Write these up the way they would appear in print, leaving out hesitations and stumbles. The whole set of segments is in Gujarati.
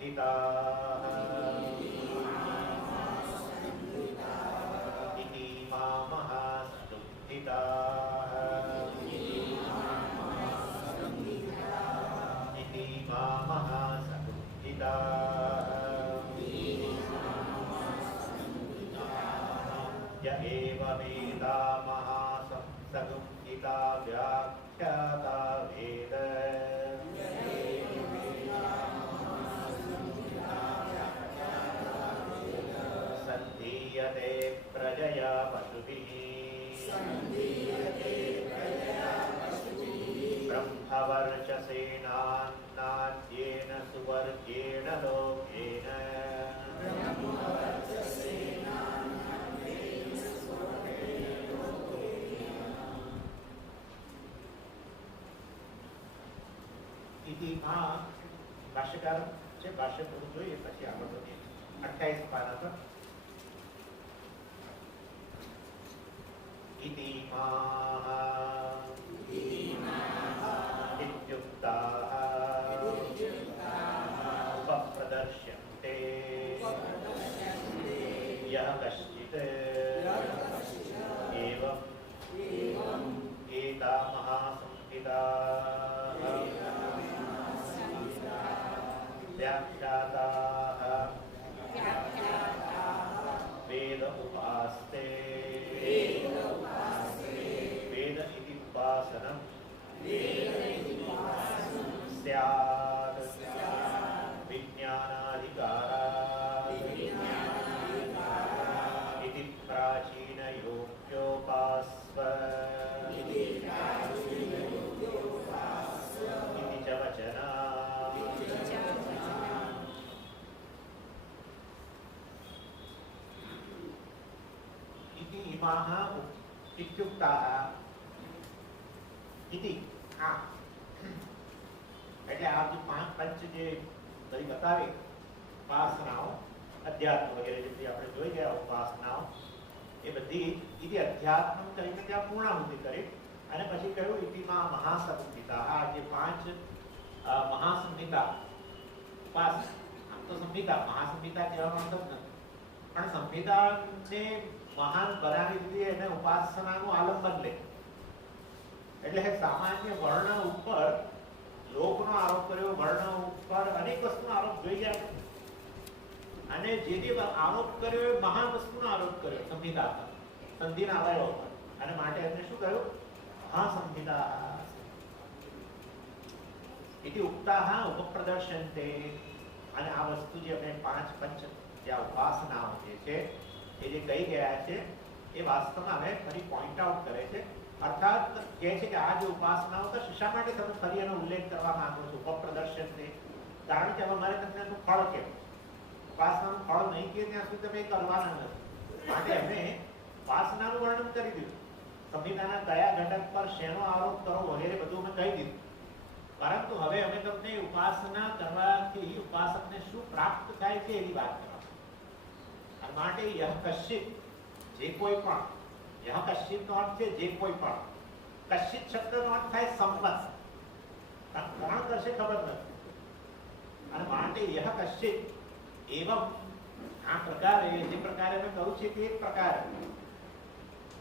महासंहिताः इतीमा महासंहिताः इतीमा महासंहिताः य एवमेता महासंहिता व्याख्याता वेद संधीयते प्रजया पशुभिः ब्रह्मवर्चसेनान्नाद्येन सुवर्गेण लोकेन इति भाष्यकार से भाष्य पूરું જોઈએ પછી આગળ વધીએ 28 પાના પર इतीमाः इत्युक्ताः उपप्रदर्श्यन्ते यः कश्चित् एवम् एता महासंहिताः व्याख्याताः वेद उपास्ते वेद इति उपासनं स्यात् विज्ञानाधिकारात् इति प्राचीनयोग्योपास्व इति च वचनात् इति इमाः इत्युक्ताः इति આ એટલે આ જે પાંચ પંચ જે બધી બતાવી ઉપાસનાઓ અધ્યાત્મ વગેરે જે આપણે જોઈ ગયા ઉપાસનાઓ એ બધી ઇતિ અધ્યાત્મ કરીને ત્યાં પૂર્ણાહુતિ કરી અને પછી કહ્યું ઇતિમાં મહાસંહિતા આ જે પાંચ મહાસંહિતા ઉપાસના આમ તો સંહિતા મહાસંહિતા કહેવાનો અર્થ જ નથી પણ સંહિતાને મહાન બનાવી દીધી એને ઉપાસનાનું આલંબન લે એટલે સામાન્ય વર્ણ ઉપર લોકનો આરોપ કર્યો વર્ણ ઉપર અનેક વસ્તુનો આરોપ જોઈ ગયા અને જે આરોપ કર્યો એ મહાન વસ્તુનો આરોપ કર્યો સંહિતા પર સંધિના અવયવ પર અને માટે એમને શું કહ્યું મહાસંહિતા इति उक्ताः उपप्रदर्शन्ते અને આ વસ્તુ જે આપણે પાંચ પંચ જે ઉપાસનાઓ જે છે એ જે કહી ગયા છે એ વાસ્તવમાં હવે ફરી પોઈન્ટ આઉટ કરે છે અર્થાત કહે છે કે આ જે ઉપાસનાઓ તો શા માટે તમે ફરી એનો ઉલ્લેખ કરવા માંગો છો ઉપપ્રદર્શનને કારણ કે અમારે તમને એનું ફળ કેમ ઉપાસનાનું ફળ નહીં કે ત્યાં સુધી તમે કરવાના નથી માટે અમે ઉપાસનાનું વર્ણન કરી દીધું સંહિતાના કયા ઘટક પર શેનો આરોપ કરો વગેરે બધું અમે કહી દીધું પરંતુ હવે અમે તમને ઉપાસના કરવાથી ઉપાસકને શું પ્રાપ્ત થાય છે એની વાત કરવા અને માટે યહ કશ્ચિત જે કોઈ પણ યહ કશ્ચિત નો અર્થ છે જે કોઈ પણ કશ્ચિત શબ્દનો અર્થ થાય સંપત કોણ કરશે ખબર નથી અને માટે યહ કશ્ચિત એવમ આ પ્રકારે જે પ્રકારે અમે કહું છે તે પ્રકારે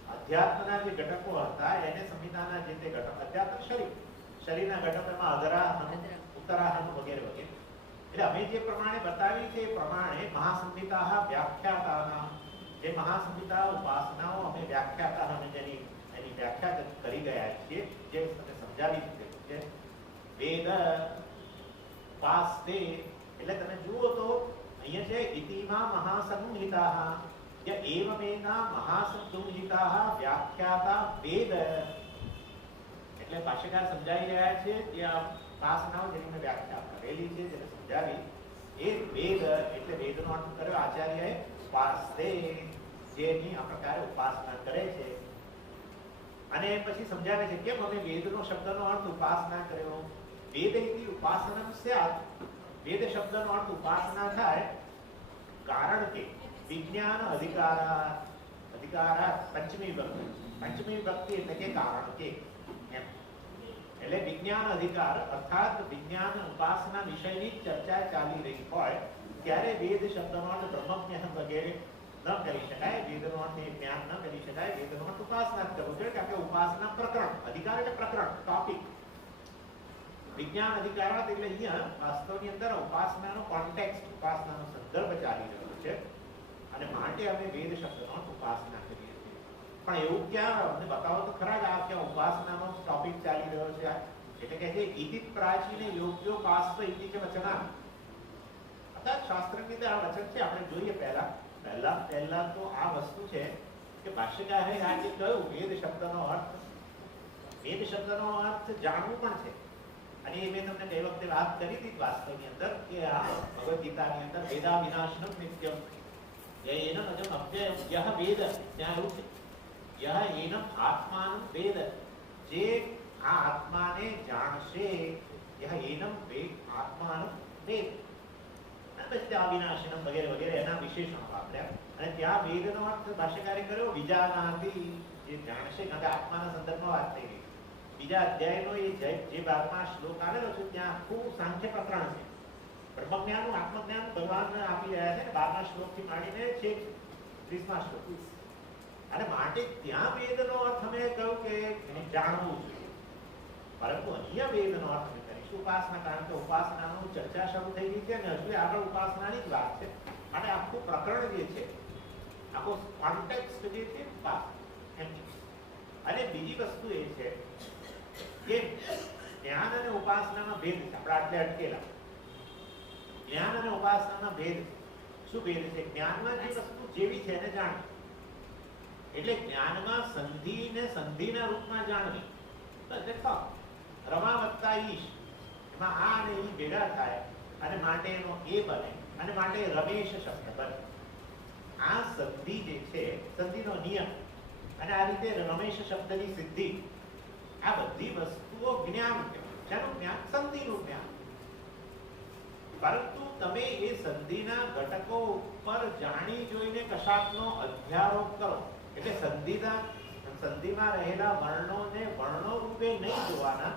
અધ્યાત્મના જે ઘટકો હતા એને સંહિતાના જે તે ઘટક અધ્યાત્મ શરીરના ઘટકોમાં અધરાહન ઉત્તરાહન વગેરે વગેરે એટલે અમે જે પ્રમાણે બતાવી છે એ પ્રમાણે મહાસંહિતા વ્યાખ્યાતાના જે મહાસંહિતા ઉપાસનાઓ અમે વ્યાખ્યાતા અને જેની એની વ્યાખ્યા કરી ગયા છીએ જે તમે સમજાવી દીધેલું છે વેદ ઉપાસ્તે એટલે તમે જુઓ તો અહીંયા છે ઇતિમા મહાસંહિતા ય એવમેના મહાસંહિતા વ્યાખ્યાતા વેદ એટલે ભાષ્યકાર સમજાવી રહ્યા છે કે આ ઉપાસનાઓ જેની મેં વ્યાખ્યા કરેલી છે જેને સમજાવી એ વેદ એટલે વેદનો અર્થ કર્યો આચાર્યએ ઉપાસ્તે જેની આ પ્રકારે ઉપાસના કરે છે અને પછી સમજાવે છે કેમ અમે વેદનો શબ્દનો અર્થ ઉપાસના કર્યો વેદ ઇતિ ઉપાસનમ સ્યાત વેદ શબ્દનો અર્થ ઉપાસના થાય કારણ કે વિજ્ઞાન અધિકારા પંચમી વિભક્તિ એટલે કે કારણ કે એમ એટલે વિજ્ઞાન અધિકાર અર્થાત વિજ્ઞાન ઉપાસના વિષયની ચર્ચા ચાલી રહી હોય ત્યારે વેદ શબ્દનો અર્થ બ્રહ્મજ્ઞાન વગેરે ન કરી શકાય, વેદનો અર્થ એ જ્ઞાન ન કરી શકાય, વેદનો અર્થ ઉપાસના જ કરવો જોઈએ, કારણ કે ઉપાસના પ્રકરણ, અધિકાર એટલે પ્રકરણ, ટોપિક. વિજ્ઞાન અધિકારાત એટલે અહીંયા વાસ્તવની અંદર ઉપાસનાનો કોન્ટેક્સ્ટ, ઉપાસનાનો સંદર્ભ ચાલી રહ્યો છે અને માટે અમે વેદ શબ્દનો અર્થ ઉપાસના કરીએ છીએ. પણ એવું ક્યાં અમને બતાવો તો ખરા કે આ ક્યાં ઉપાસનાનો ટોપિક ચાલી રહ્યો છે? એટલે કે જે ઇતિ પ્રાચીને યોગ્યો પાસ્વ ઇતિ કે વચના, અર્થાત શાસ્ત્રની અંદર આ વચન છે. આપણે જોઈએ પહેલા તો આ વસ્તુ છે કે ભાષ્યકારે આ જે કહ્યું વેદ શબ્દનો અર્થ જાણવું પણ છે. અને એ મેં તમને ગઈ વખતે વાત કરી હતી વાસ્તવની અંદર કે આ ભગવદ ગીતાની અંદર વેદા વિનાશનમ નિત્યમ એનમ અજમ અવ્યયમ યહ વેદ, ત્યાં એવું છે યહ એનમ આત્માનમ વેદ, જે આ આત્માને જાણશે, યહ એનમ વેદ આત્માનમ વેદ. પછી અવિનાશનમ વગેરે વગેરે એના વિશેષણો વાપર્યા. અને ત્યાં વેદનો અર્થ ભાષ્યકારે કર્યો વિજાનાતિ, જે જાણશે, કારણ કે આત્માના સંદર્ભમાં વાત થઈ ગઈ. બીજા અધ્યાયનો એ જે ભાગમાં શ્લોક આવેલો છે ત્યાં આખું સાંખ્ય પ્રકરણ છે. બ્રહ્મજ્ઞાનનું, આત્મજ્ઞાન ભગવાન આપી રહ્યા છે 12મા શ્લોકથી માંડીને છેક 30મા શ્લોક. અને માટે ત્યાં વેદનો અર્થ અમે કહ્યું કે જાણવું જોઈએ, પરંતુ અહીંયા વેદનો અર્થ અમે કરીશું ઉપાસના, કારણ કે ઉપાસનાનું ચર્ચા શરૂ થઈ ગઈ છે અને હજુ આગળ ઉપાસનાની જ વાત છે. અને આખું પ્રકરણ જે છે, આખો કોન્ટેક્સ્ટ જે છે ઉપાસના. અને બીજી વસ્તુ એ છે કે જ્ઞાન અને ઉપાસનામાં ભેદ છે. આપણે આટલે અટકેલા. જ્ઞાન અને ઉપાસનામાં ભેદ શું ભેદ છે? જ્ઞાનમાં જે વસ્તુ જેવી છે એને જાણવી, એટલે જ્ઞાનમાં સંધિને સંધિના રૂપમાં જાણવી. એટલે રમા વત્તા ઈશ, એમાં આ અને ઈ ભેગા થાય અને માટે એનો એ બને અને માટે રમેશ શબ્દ બને. આ સંધિ જે છે, સંધિનો નિયમ, અને આ રીતે રમેશ શબ્દની સિદ્ધિ, આ બધી વસ્તુઓ જ્ઞાન કહેવાય. શાનું જ્ઞાન? સંધિનું જ્ઞાન. પરંતુ તમે એ સંધિના ઘટકો ઉપર જાણી જોઈને કશાકનો અધ્યારોપ કરો, એટલે સંધિમાં રહેલા વર્ણોને વર્ણો રૂપે નહીં જોવાના,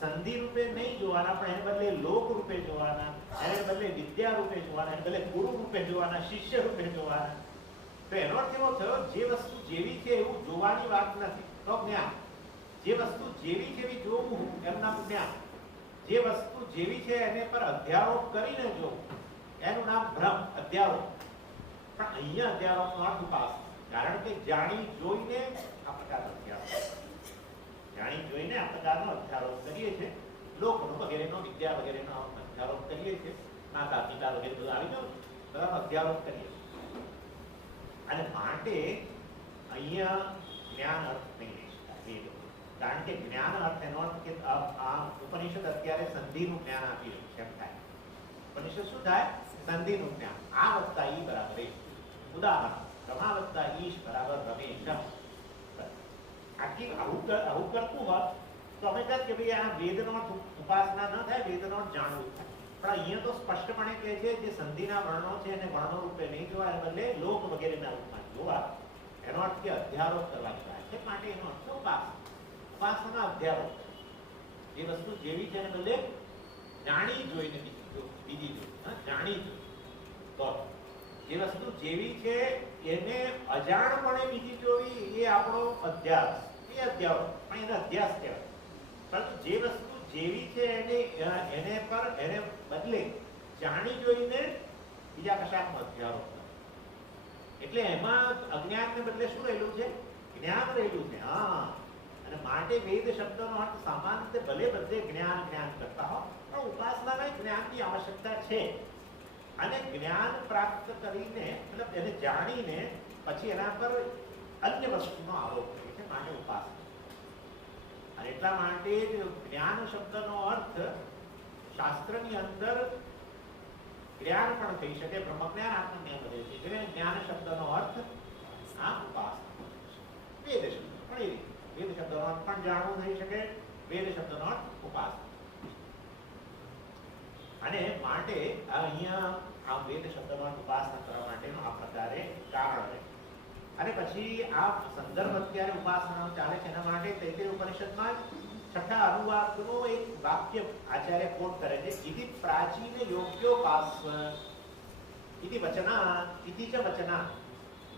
સંધિ રૂપે નહીં જોવાના, પણ એને બદલે લોક રૂપે જોવાના, એને બદલે વિદ્યા રૂપે જોવાના, એને બદલે ગુરુ રૂપે જોવાના, શિષ્ય રૂપે જોવાના. તો એનો અર્થ એવો થયો જે વસ્તુ જેવી છે એવું જોવાની વાત નથી, તો જ્ઞાન. જે વસ્તુ જેવી જેવી જોવું એનું નામ જ્ઞાન. જે વસ્તુ જેવી છે એને પર અધ્યારોપ કરીને જોવું એનું નામ ભ્રમ, અધ્યારોપ. પણ અહીંયા અધ્યારોપનો અર્થ ઉપાસના, કારણ કે જાણી જોઈને આ પ્રકારનો અધ્યારોપ, જાણી જોઈને આ પ્રકારનો અધ્યારોપ કરીએ છીએ. લોકનો વગેરેનો, વિદ્યા વગેરેનો અધ્યારોપ કરીએ છીએ. માતા પિતા વગેરે બધું આવી ગયું, બધાનો અધ્યારોપ કરીએ છીએ. અને માટે અહીંયા જ્ઞાન અર્થ નહીં લઈ શકાય, કારણ કે જ્ઞાન અર્થ એનો અર્થ કે આ ઉપનિષદ અત્યારે સંધિનું જ્ઞાન આપી રહ્યું છે એમ થાય. ઉપનિષદ શું થાય? સંધિનું જ્ઞાન. આ વત્તા ઈ બરાબર એ. ઉદાહરણ રમા વત્તા ઈશ બરાબર રમેશ. આખી આવું કરતું હોત તો અમે કહે કે ભાઈ આ વેદનો અર્થ ઉપાસના ન થાય, વેદનો અર્થ જાણવું થાય. પણ અહીંયા તો સ્પષ્ટપણે કહે છે જે સંધિના વર્ણો છે એને વર્ણો રૂપે નહીં જોવા, એ બદલે લોક વગેરેના રૂપમાં જોવા. એનો અર્થ કે અધ્યારોપ કરવાની વાત છે. માટે એનો અર્થ ઉપાસના. ઉપાસના અધ્યારોપ, જે વસ્તુ જેવી છે એને બદલે જાણી જોઈને બીજી જાણી જોઈ. તો જે વસ્તુ જેવી છે એને અજાણપણે બીજી જોવી એ આપણો અધ્યાસ, એ અધ્યારોપ. પણ એને અધ્યાસ કહેવાય. પરંતુ જે વસ્તુ જેવી છે એને બદલે જાણી જોઈને બીજા કશાકનો અધ્યારોપ. એટલે એમાં અજ્ઞાનને બદલે શું રહેલું છે? જ્ઞાન રહેલું છે. હા. અને માટે વેદ શબ્દનો અર્થ સામાન્ય રીતે ભલે બધે જ્ઞાન કરતા હો, પણ ઉપાસનામાં જ્ઞાનની આવશ્યકતા છે. અને જ્ઞાન પ્રાપ્ત કરીને, મતલબ એને જાણીને પછી એના પર અન્ય વસ્તુનો આરોપ કરે છે, માટે ઉપાસના. અને એટલા માટે જ્ઞાન શબ્દનો અર્થ શાસ્ત્રની અંદર જ્ઞાન પણ થઈ શકે, બ્રહ્મજ્ઞાન, આત્મજ્ઞાન બધે છે. જ્ઞાન શબ્દનો અર્થ આ ઉપાસના. વેદ શબ્દ પણ એ રીતે વેદ શબ્દનો અર્થ પણ જાણવું થઈ શકે, વેદ શબ્દનો અર્થ ઉપાસના. અને માટે અહીંયા આ વેદ શબ્દનો અર્થ ઉપાસના કરવા માટેનો આ પ્રકારે કારણ રહે. અને પછી આ સંદર્ભ અત્યારે ઉપાસનાનો ચાલે છે, એના માટે તૈત્રીય ઉપનિષદમાં છઠ્ઠા અનુવાદનો એક વાક્ય આચાર્ય કોટ કરે છે, ઇતિ પ્રાચીન યોગ્યોપાસ્વ ઇતિ વચના ઇતિ ચ વચના.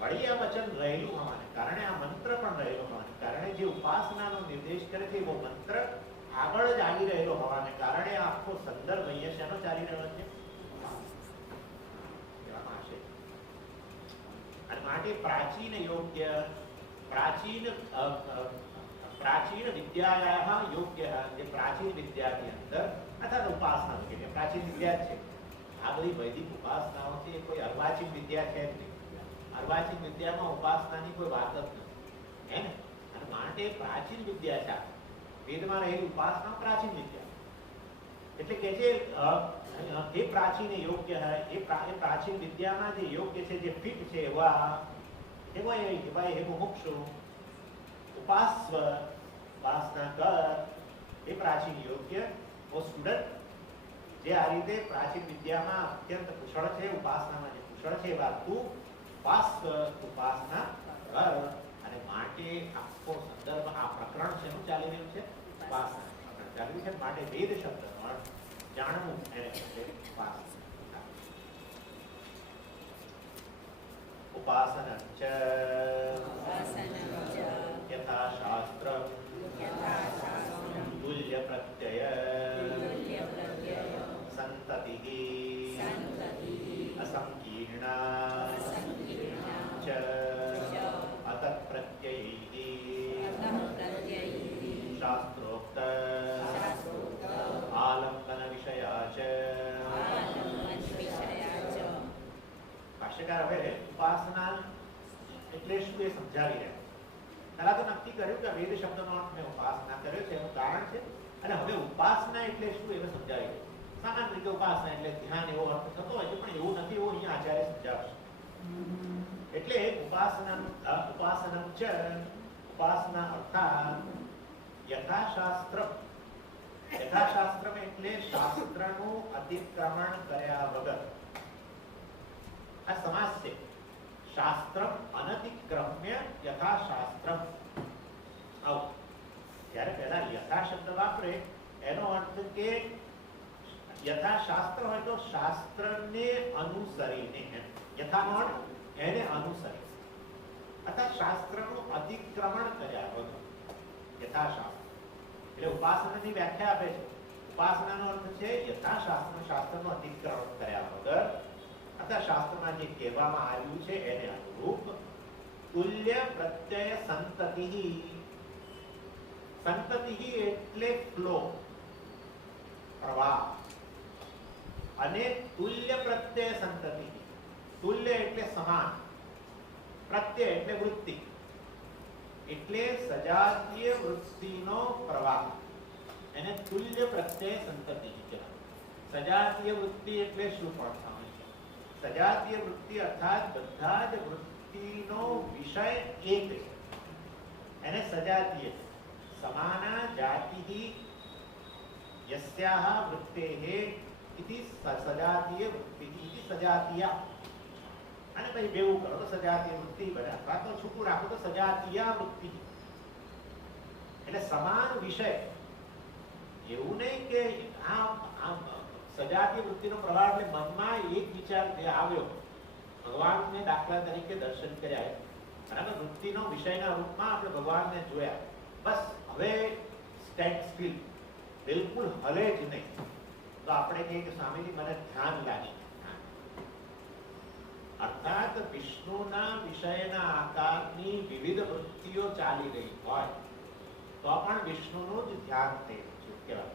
વળી આ વચન રહેલું હોવાને કારણે, આ મંત્ર પણ રહેલો હોવાને કારણે, જે ઉપાસનાનો નિર્દેશ કરે છે એવો મંત્ર આગળ જ આવી રહેલો હોવાને કારણે આ આખો સંદર્ભ અહીંયા શેનો ચાલી રહ્યો છે? અને માટે પ્રાચીન યોગ્ય, પ્રાચીન વિદ્યાયા યોગ્ય, જે પ્રાચીન વિદ્યાની અંદર અર્થાત ઉપાસના કે પ્રાચીન વિદ્યા છે. આ બધી વૈદિક ઉપાસનાઓ છે, કોઈ અર્વાચીન વિદ્યા છે જ નહીં. અર્વાચીન વિદ્યામાં ઉપાસનાની કોઈ વાત જ નથી, હે ને? અને માટે પ્રાચીન વિદ્યા છે. વેદમાં રહેલી ઉપાસના પ્રાચીન વિદ્યા. એટલે કે જે એ પ્રાચીન યોગ્ય એ પ્રાચીન વિદ્યામાં જે યોગ્ય છે, જે ફિટ છે એવા હે મુમુક્ષુ ઉપાસ્વ, ઉપાસના કર. એ પ્રાચીન યોગ્ય ઓ સ્ટુડન્ટ, જે આ રીતે પ્રાચીન વિદ્યામાં અત્યંત કુશળ છે, ઉપાસનામાં જે કુશળ છે, એવા તું ઉપાસ્વ, ઉપાસના કર. અને માટે આખો સંદર્ભ, આ પ્રકરણ છે શું ચાલી રહ્યું છે? ઉપાસના પ્રકરણ ચાલી રહ્યું છે. માટે વેદ શબ્દનો અર્થ જાણવું એને ઉપાસના. ઉપાસના ચ યથા શાસ્ત્ર તુલ્ય પ્રત્યય સંતતિ અસંકીર્ણા ચ અતત પ્રત્યયૈ શાસ્ત્રોક્ત આલંબન વિષયા ચ. ભાષ્યકાર હવે ઉપાસના એટલે શું એ સમજાવી રહ્યા. પહેલા તો નક્કી કર્યું કે વેદ શબ્દનો અર્થ મેં ઉપાસના કર્યો છે એનું કારણ છે, અને હવે ઉપાસના એટલે શું એ સમજાવી રહ્યું. સામાન્ય રીતે ઉપાસના એટલે ધ્યાન એવો અર્થ થતો હોય છે, પણ એવું નથી, એવું અહીંયા આચાર્ય સમજાવશે. એટલે ઉપાસના ચ, ઉપાસના અર્થાત યથાશાસ્ત્ર. યથાશાસ્ત્ર એટલે શાસ્ત્રનું અતિક્રમણ કર્યા વગર. આ સમાસ છે. શાસ્ત્ર અનતિક્રમ્ય યથાશાસ્ત્ર. આવું જ્યારે પહેલા યથા શબ્દ વાપરે એનો અર્થ કે યથાશાસ્ત્ર હોય તો શાસ્ત્રને અનુસરીને, યથાનો અર્થ એને અનુસરી, અર્થાત શાસ્ત્રનું અતિક્રમણ કર્યા વગર યથાશાસ્ત્ર. એટલે ઉપાસનાની વ્યાખ્યા આપે છે. ઉપાસનાનો અર્થ છે યથાશાસ્ત્ર, શાસ્ત્રનું અતિક્રમણ કર્યા વગર, અર્થાત શાસ્ત્રમાં જે કહેવામાં આવ્યું છે એને અનુરૂપ તુલ્ય પ્રત્યય સંતતિ. સંતતિ એટલે ફ્લો, પ્રવાહ. અને તુલ્ય પ્રત્યય સંતતિ, તુલ્ય એટલે સમાન, પ્રત્યય એટલે વૃત્તિ, એટલે સજાતીય વૃત્તિનો પ્રવાહ. એને તુલ્ય પ્રત્યય સંતતિ કહેવાય. સજાતીય વૃત્તિ એટલે શું પણ સમજ છે? સજાતીય વૃત્તિ અર્થાત બધા જ વૃત્તિનો વિષય એક છે, એને સજાતીય. સમાના જાતિઃ યસ્યાઃ વૃત્તેઃ ઇતિ સજાતીય વૃત્તિ ઇતિ સજાતીયા. અને પછી બેવું કરો તો સજાતીય વૃત્તિ બને, અથવા તો છૂટું રાખો તો સજાતીયા વૃત્તિ. એટલે સમાન વિષય. એવું નહીં કે આ સજાતીય વૃત્તિનો પ્રવાહ એટલે મનમાં એક વિચાર જે આવ્યો, ભગવાનને દાખલા તરીકે દર્શન કર્યા, બરાબર, વૃત્તિનો વિષયના રૂપમાં આપણે ભગવાનને જોયા, બસ હવે સ્ટેન્ડ સ્ટીલ, બિલકુલ હલે જ નહીં. તો આપણે કહીએ કે સ્વામીજી મને ધ્યાન લાગી. અર્થાત વિષ્ણુના વિષયના આકારની વિવિધ વૃત્તિઓ ચાલી રહી હોય તો પણ વિષ્ણુનું જ ધ્યાન થઈ રહ્યું કહેવાય.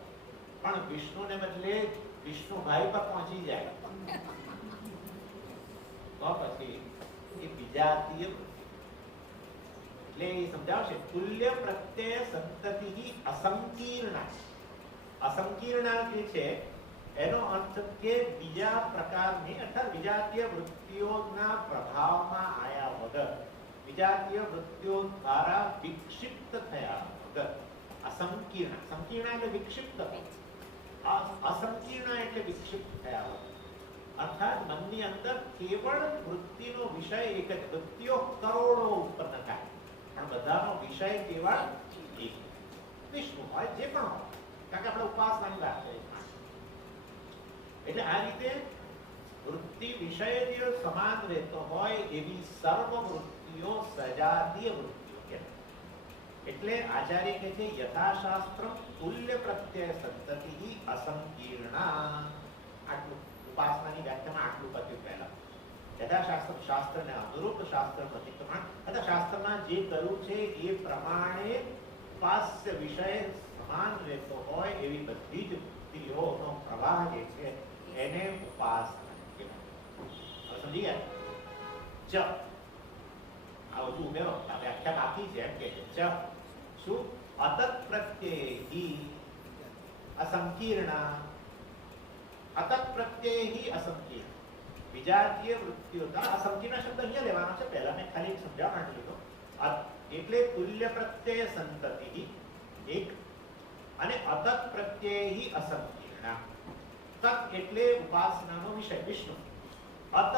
પણ વિષ્ણુને બદલે વિષ્ણુભાઈ પર પહોંચી જાય તો પછી એ વિજાતીય વૃત્તિ. એટલે એ સમજાવશે તુલ્ય પ્રત્યય સંતતિ અસંકીર્ણા. અસંકીર્ણા જે છે એનો અર્થ કે બીજા પ્રકારની અર્થાત વિજાતીય વૃત્તિઓના પ્રભાવમાં આવ્યા વગર, વિજાતીય વૃત્તિઓ દ્વારા વિક્ષિપ્ત થયા વગર. અસંકીર્ણ, સંકીર્ણ એટલે વિક્ષિપ્ત, અસંકીર્ણ એટલે વિક્ષિપ્ત થયા વગર. અર્થાત મનની અંદર કેવળ વૃત્તિનો વિષય એક જ. વૃત્તિઓ કરોડો ઉત્પન્ન થાય પણ બધાનો વિષય કેવળ એક. વિષ્ણુ હોય, જે પણ હોય, કારણ કે આપણે ઉપાસનાની વાત કરીએ. એટલે આ રીતે વૃત્તિ વિષય જે સમાન રહેતો હોય એવી સર્વ વૃત્તિઓ સજાતીય વૃત્તિઓ કે. એટલે આચાર્ય કહે છે યથાશાસ્ત્ર તુલ્ય પ્રત્યય સંતતિ અસંકીર્ણા. આટલું ઉપાસનાની વ્યાખ્યામાં આટલું પદ્યું પહેલા. યથાશાસ્ત્ર શાસ્ત્રને અનુરૂપ શાસ્ત્ર પ્રતિક્રમણ, અથવા શાસ્ત્રમાં જે કર્યું છે એ પ્રમાણે ઉપાસ્ય વિષય સમાન રહેતો હોય એવી બધી જ વૃત્તિઓનો પ્રવાહ જે છે એને ઉપાસના કહેવાય. હવે સમજી ગયા? ચ આ બધું ઉમેરો, આ વ્યાખ્યા બાકી છે એમ કે ચ શું અતત પ્રત્યયી અસંકીર્ણ. અતત પ્રત્યયી અસંકીર્ણ વિજાતીય વૃત્તિઓ. અસંકીર્ણ શબ્દ અહીંયા લેવાનો છે, પહેલા મેં ખાલી સમજાવવા માટે લીધો. એટલે તુલ્ય પ્રત્યય સંતતિ એક, અને અતત પ્રત્યયી અસંકીર્ણ. તત એટલે ઉપાસનાનો વિષય વિષ્ણુ, અતત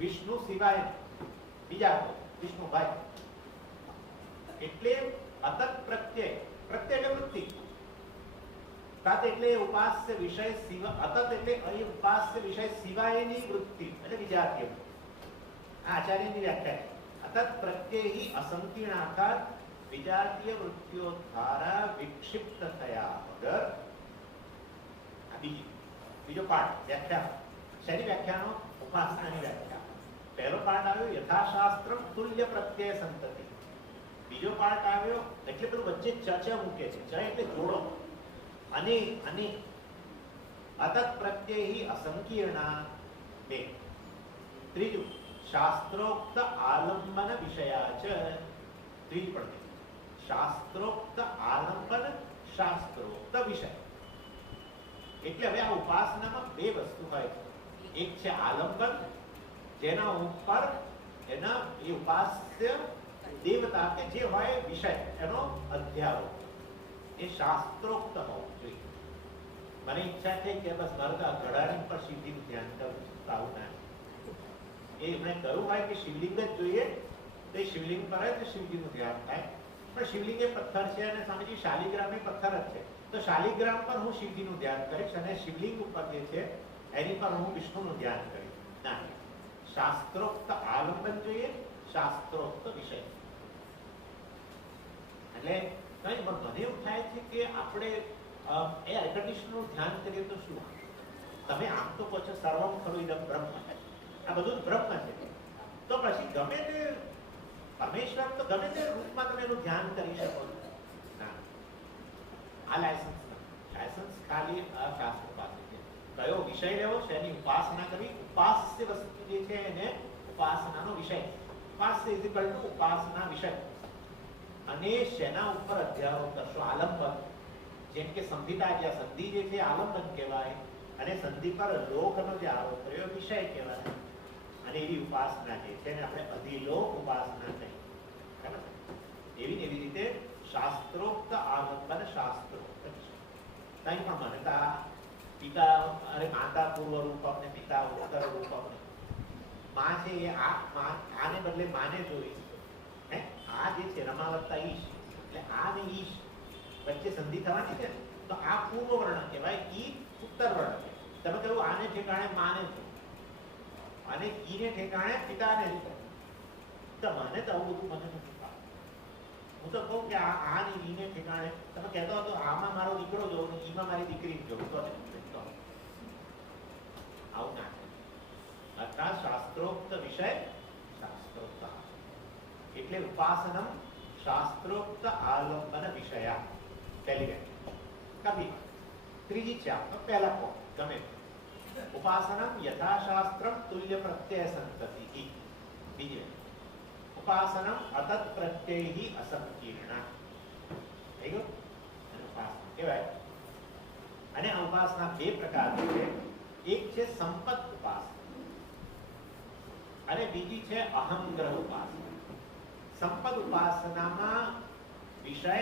વિષ્ણુ સિવાય બીજા વિષ્ણુભાઈ. એટલે અતત પ્રત્યય, પ્રત્યય એટલે વૃત્તિ, તત એટલે ઉપાસ્ય વિષય સિવાય, અતત એટલે અહીં ઉપાસ્ય વિષય સિવાયની વૃત્તિ એટલે વિજાતીય. આ આચાર્યની વ્યાખ્યા. અતત પ્રત્યયી અસંકીર્ણ અર્થાત વિજાતીય વૃત્તિઓ દ્વારા વિક્ષિપ્ત થયા વગર. બીજો પાઠ વ્યાખ્યા. શેની વ્યાખ્યાનો? ઉપાસનાની વ્યાખ્યા. પહેલો પાઠ આવ્યો યથાશાસ્ત્ર તુલ્ય પ્રત્યય સંતતિ. બીજો પાઠ આવ્યો એટલે પેલું વચ્ચે ચ મૂકે છે, ચ એટલે જોડો, અને અતત પ્રત્યયી અસંકીર્ણા બે. ત્રીજું શાસ્ત્રોક્ત આલંબન વિષયા ચ. ત્રીજું પણ શાસ્ત્રોક્ત આલંબન શાસ્ત્રોક્ત વિષય. એટલે હવે આ ઉપાસનામાં બે વસ્તુ હોય છે. એક છે આલંબન, જેના ઉપર એના એ ઉપાસ્ય દેવતા કે જે હોય વિષય એનો અધ્યારોપ, એ શાસ્ત્રોક્ત હોવું જોઈએ. મને ઈચ્છા છે કે બસ મારા ઘડાની પર શિવજીનું ધ્યાન કરું, આવું ના. એ એમણે કહ્યું હોય કે શિવલિંગ જ જોઈએ તો એ શિવલિંગ પર જ શિવજીનું ધ્યાન થાય. પણ શિવલિંગ એ પથ્થર છે અને સ્વામીજી શાલિગ્રામ એ પથ્થર જ છે, તો શાલિગ્રામ પર હું શિવજીનું ધ્યાન કરીશ અને શિવલિંગ ઉપર જે છે એની પર હું વિષ્ણુનું ધ્યાન કરીશ. ના, શાસ્ત્રોક્ત આલંબન જોઈએ, શાસ્ત્રોક્ત વિષય. એટલે મને એવું થાય છે કે આપણે એર કન્ડિશનરનું ધ્યાન કરીએ તો શું? તમે આમ તો કહો છો સર્વમ ખરું ઇદમ બ્રહ્મ, આ બધું બ્રહ્મ છે, તો પછી ગમે તે પરમેશ્વર તો ગમે તે રૂપમાં તમે એનું ધ્યાન કરી શકો છો. ના, આ લાયસન્સ ખાલી શાસ્ત્ર પાસે છે. કયો વિષય લેવો છે, એની ઉપાસના કરવી. ઉપાસ્ય વસ્તુ જે છે એને ઉપાસનાનો વિષય. ઉપાસ્ય ઇઝ ઇક્વલ ટુ ઉપાસના વિષય. અને શેના ઉપર અધ્યારોપ કરશો? આલંબન. જેમ કે સંધિતા જે સંધિ જે છે આલંબન કહેવાય, અને સંધિ પર લોકનો જે આરોપ કર્યો વિષય કહેવાય. અને એવી ઉપાસના જે છે એને આપણે અધિલોક ઉપાસના કહીએ. બરાબર? એવી રીતે શાસ્ત્રોક્ત આલંબન શાસ્ત્રોક્ત વિષય. કઈ પણ માનતા પિતા અરે માતા પૂર્વ રૂપક ને પિતા ઉત્તર રૂપક. માં છે એ આને બદલે માને જોઈ. આ જે છે રમાવત્તા ઈશ, એટલે આ ને ઈશ વચ્ચે સંધિ થવાની છે, તો આ પૂર્વ વર્ણ કહેવાય, ઈ ઉત્તર વર્ણ કહેવાય. તમે કહ્યું આને ઠેકાણે માને છે અને ઈને ઠેકાણે પિતાને છે, તો મને તો આવું બધું મને નથી પાડતું. હું તો કહું કે આ ને ઈને ઠેકાણે તમે કહેતો હતો આમાં મારો દીકરો જોઉં ને ઈમાં મારી દીકરી જોઉં, તો આવું ના થાય. અર્થાત શાસ્ત્રોક્ત વિષય શાસ્ત્રોક્ત, એટલે ઉપાસનમ શાસ્ત્રોક્ત આલંબન વિષયા. પહેલી વ્યાખ્યા કવિ. ત્રીજી છે પહેલા કો ગમે ઉપાસનમ યથાશાસ્ત્રમ તુલ્ય પ્રત્યય સંતતિ. બીજી ઉપાસનમ અતત પ્રત્યયી અસંકીર્ણ. થઈ ગયું? ઉપાસના કહેવાય. અને આ ઉપાસના બે પ્રકારની છે. એક છે સંપત ઉપાસના અને બીજી છે અહંગ્રહ ઉપાસના. સંપદ ઉપાસનામાં વિષય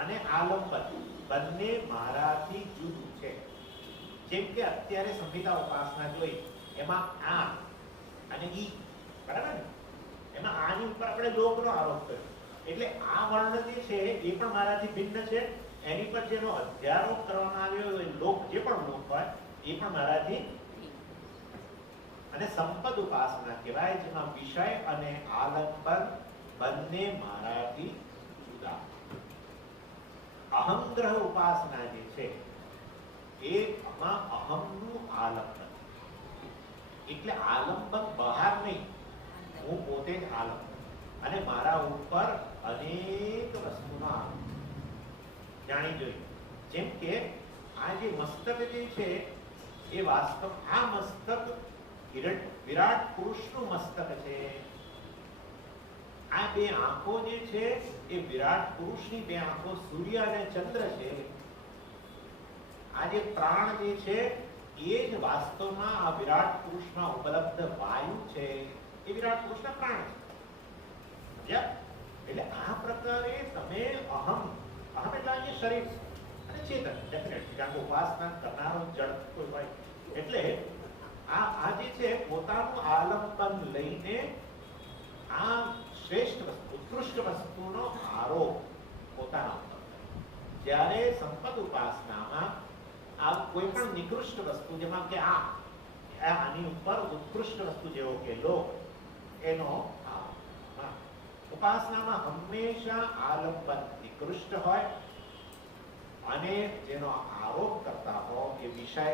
અને આલંબન બંને મારાથી જુદું છે. જેમ કે અત્યારે સંહિતા ઉપાસના જોઈ, એમાં આ અને ઈ, બરાબર ને? એમાં આની ઉપર આપણે લોકનો આરોપ કર્યો, એટલે આ વર્ણ જે છે એ પણ મારાથી ભિન્ન છે, એની પર જેનો અધ્યારોપ કરવામાં આવ્યો હોય લોક જે પણ લોક હોય એ પણ મારાથી, અને સંપદ ઉપાસના કહેવાય જેમાં વિષય અને આલંબન બંને મારાથી જુદા. અહંગ્રહ ઉપાસના જે છે એમાં અહમનું આલંબન, એટલે આલંબન બહાર નહીં, હું પોતે જ આલંબન, અને મારા ઉપર અનેક વસ્તુનો આરોપ. જાણી જોઈએ જેમ કે આ જે મસ્તક જે છે એ વાસ્તવ આ મસ્તક વિરાટ પુરુષનું મસ્તક છે. આ બે આંખો જે છે એ વિરાટ પુરુષની બે આંખો સૂર્ય અને ચંદ્ર છે. આ જે પ્રાણ જે છે એ જ વાસ્તવમાં આ વિરાટ પુરુષમાં ઉપલબ્ધ વાયુ છે, એ વિરાટ પુરુષના પ્રાણ છે. એટલે આ પ્રકારે તમે અહમ એટલે અહીંયા શરીર અને ચેતન ડેફિનેટલી, કારણ કે ઉપાસના કરનારો જડ કોઈ હોય એટલે આ જે છે પોતાનું આલંબન લઈને આ શ્રેષ્ઠ વસ્તુ ઉત્કૃષ્ટ વસ્તુનો આરોપ પોતાના ઉપર. જ્યારે સંપદ ઉપાસનામાં આ કોઈ પણ નિકૃષ્ટ વસ્તુ જેમાં કે આની ઉપર ઉત્કૃષ્ટ વસ્તુ જેવો કે લોક એનો ઉપાસનામાં હંમેશા આલંબન નિકૃષ્ટ હોય અને જેનો આરોપ કરતા હોય એ વિષય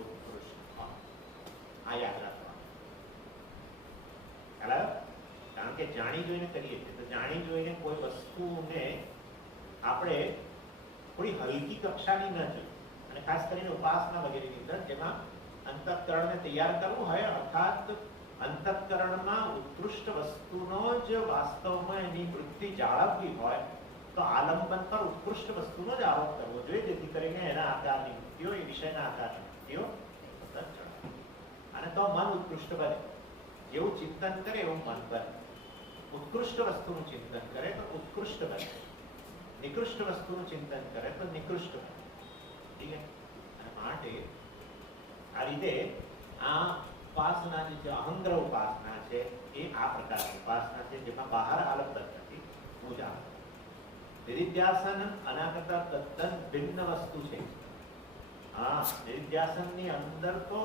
ઉત્કૃષ્ટ હોય. આ યાદ રાખવાનું. કારણ કે જાણી જોઈને કરીએ છીએ તો જાણી જોઈને કોઈ વસ્તુને આપણે થોડી હલકી કક્ષાની ન જોઈએ, અને ખાસ કરીને ઉપાસના વગેરેની અંદર જેમાં અંતઃકરણને તૈયાર કરવું હોય, અર્થાત અંતઃકરણમાં ઉત્કૃષ્ટ વસ્તુનો જ વાસ્તવમાં એની વૃત્તિ જાળવવી હોય તો આલંબન પર ઉત્કૃષ્ટ વસ્તુનો જ આરોપ કરવો જોઈએ, જેથી કરીને એના આકારની વૃત્તિઓ, એ વિષયના આકારની વૃત્તિઓ અને તો મન ઉત્કૃષ્ટ બને. જેવું ચિંતન કરે એવું મન બને. ઉત્કૃષ્ટ વસ્તુનું ચિંતન કરે તો ઉત્કૃષ્ટ બને, નિકૃષ્ટ વસ્તુનું ચિંતન કરે તો નિકૃષ્ટ બને. ઠીક છે. અને માટે આ રીતે આ ઉપાસના જે અહંગ્રહ ઉપાસના છે એ આ પ્રકારની ઉપાસના છે જેમાં બહાર આલંબન નથી, હું જ આલંબન. નિધિધ્યાસન આના કરતા તદ્દન ભિન્ન વસ્તુ છે. નિધિધ્યાસનની અંદર તો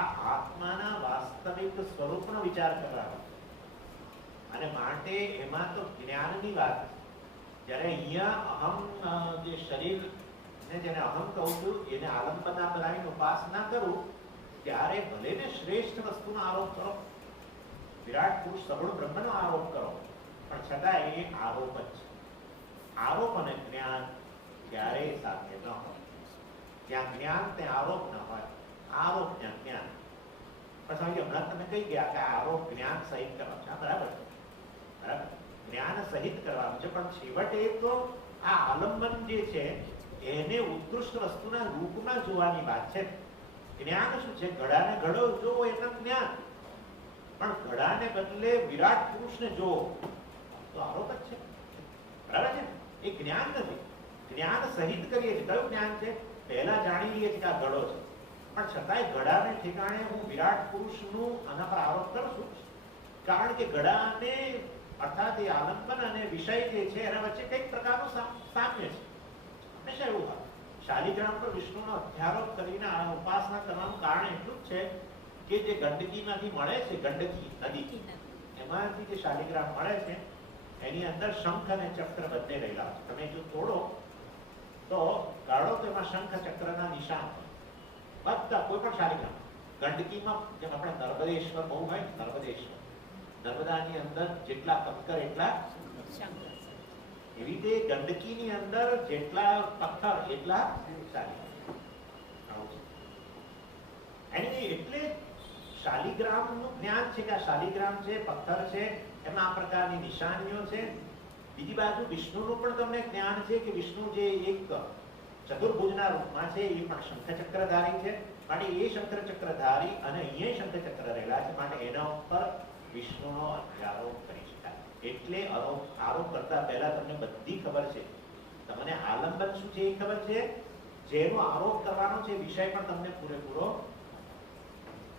આ આત્માના વાસ્તવિક સ્વરૂપનો વિચાર કરવાનો, અને માટે એમાં તો જ્ઞાનની વાત છે. જ્યારે અહીંયા અહમ જે શરીર ને જેને અહમ કહું છું એને આલંબન બનાવીને ઉપાસના કરું ત્યારે ભલે ને શ્રેષ્ઠ વસ્તુનો આરોપ કરો, વિરાટ પુરુષ સગુણ બ્રહ્મનો આરોપ કરો, પણ છતાં એ આરોપ જ છે. આરોપ અને જ્ઞાન ક્યારેય સાથે ન હોય. જ્યાં જ્ઞાન ત્યાં આરોપ ન હોય, આરોપ ત્યાં જ્ઞાન. પછી હમણાં તમે કહી ગયા કે આરોપ જ્ઞાન સહિત કરવાનું છે. બરાબર છે, બરાબર, જ્ઞાન સહિત કરવાનું છે, પણ છેવટે તો આ આલંબન જે છે એને ઉત્કૃષ્ટ વસ્તુના રૂપમાં જોવાની વાત છે. જ્ઞાન શું છે? ઘડાને ઘડો જોવો એટલે જ્ઞાન, પણ ઘડાને બદલે વિરાટ પુરુષને જોવો તો આરોપ જ છે. બરાબર છે? એ જ્ઞાન નથી. જ્ઞાન સહિત કરીએ છીએ. કયું જ્ઞાન છે? પહેલા જાણી લઈએ છીએ કે આ ઘડો છે, પણ છતાંય ઘડાને ઠેકાણે હું વિરાટ પુરુષનું આના પર આરોપ કરું છું, કારણ કે ઘડાને અર્થાત એ આલંબન અને વિષય જે છે એના વચ્ચે કઈક પ્રકારનું સામ્ય છે. હંમેશા એવું હોય. શાલિગ્રામ પર વિષ્ણુનો અધ્યારોપ કરીને આ ઉપાસના કરવાનું કારણ એટલું જ છે કે જે ગંડકીમાંથી મળે છે, ગંડકી નદી એમાંથી જે શાલિગ્રામ મળે છે એની અંદર શંખ અને ચક્ર બંને રહેલા છે. તમે જો તોડો તો ગાળો તો એમાં શંખ ચક્રના નિશાન બધા કોઈ પણ શાલિગ્રામ. ગંડકીમાં જેમ આપણે નર્મદેશ્વર બહુ હોય, નર્મદેશ્વર નર્મદાની અંદર જેટલા પથ્થર એટલા એવી રીતે ગંડકીની અંદર જેટલા પથ્થર એટલા શાલિગ્રામ. એટલે શાલિગ્રામનું જ્ઞાન છે કે આ શાલિગ્રામ છે, પથ્થર છે, એમાં આ પ્રકારની નિશાનીઓ છે. બીજી બાજુ વિષ્ણુનું પણ તમને જ્ઞાન છે કે વિષ્ણુ જે એક ચતુર્ભુજના રૂપમાં છે એ પણ શંખચક્રધારી છે, માટે એ શંખચક્રધારી અને અહીંયા શંખચક્ર રહેલા છે, માટે એના ઉપર વિષ્ણુનો આરોપ કરી શકાય. એટલે આરોપ કરતા પહેલા તમને બધી ખબર છે. તમને આલંબન શું છે એ ખબર છે, જેનો આરોપ કરવાનો છે વિષય પણ તમને પૂરેપૂરો.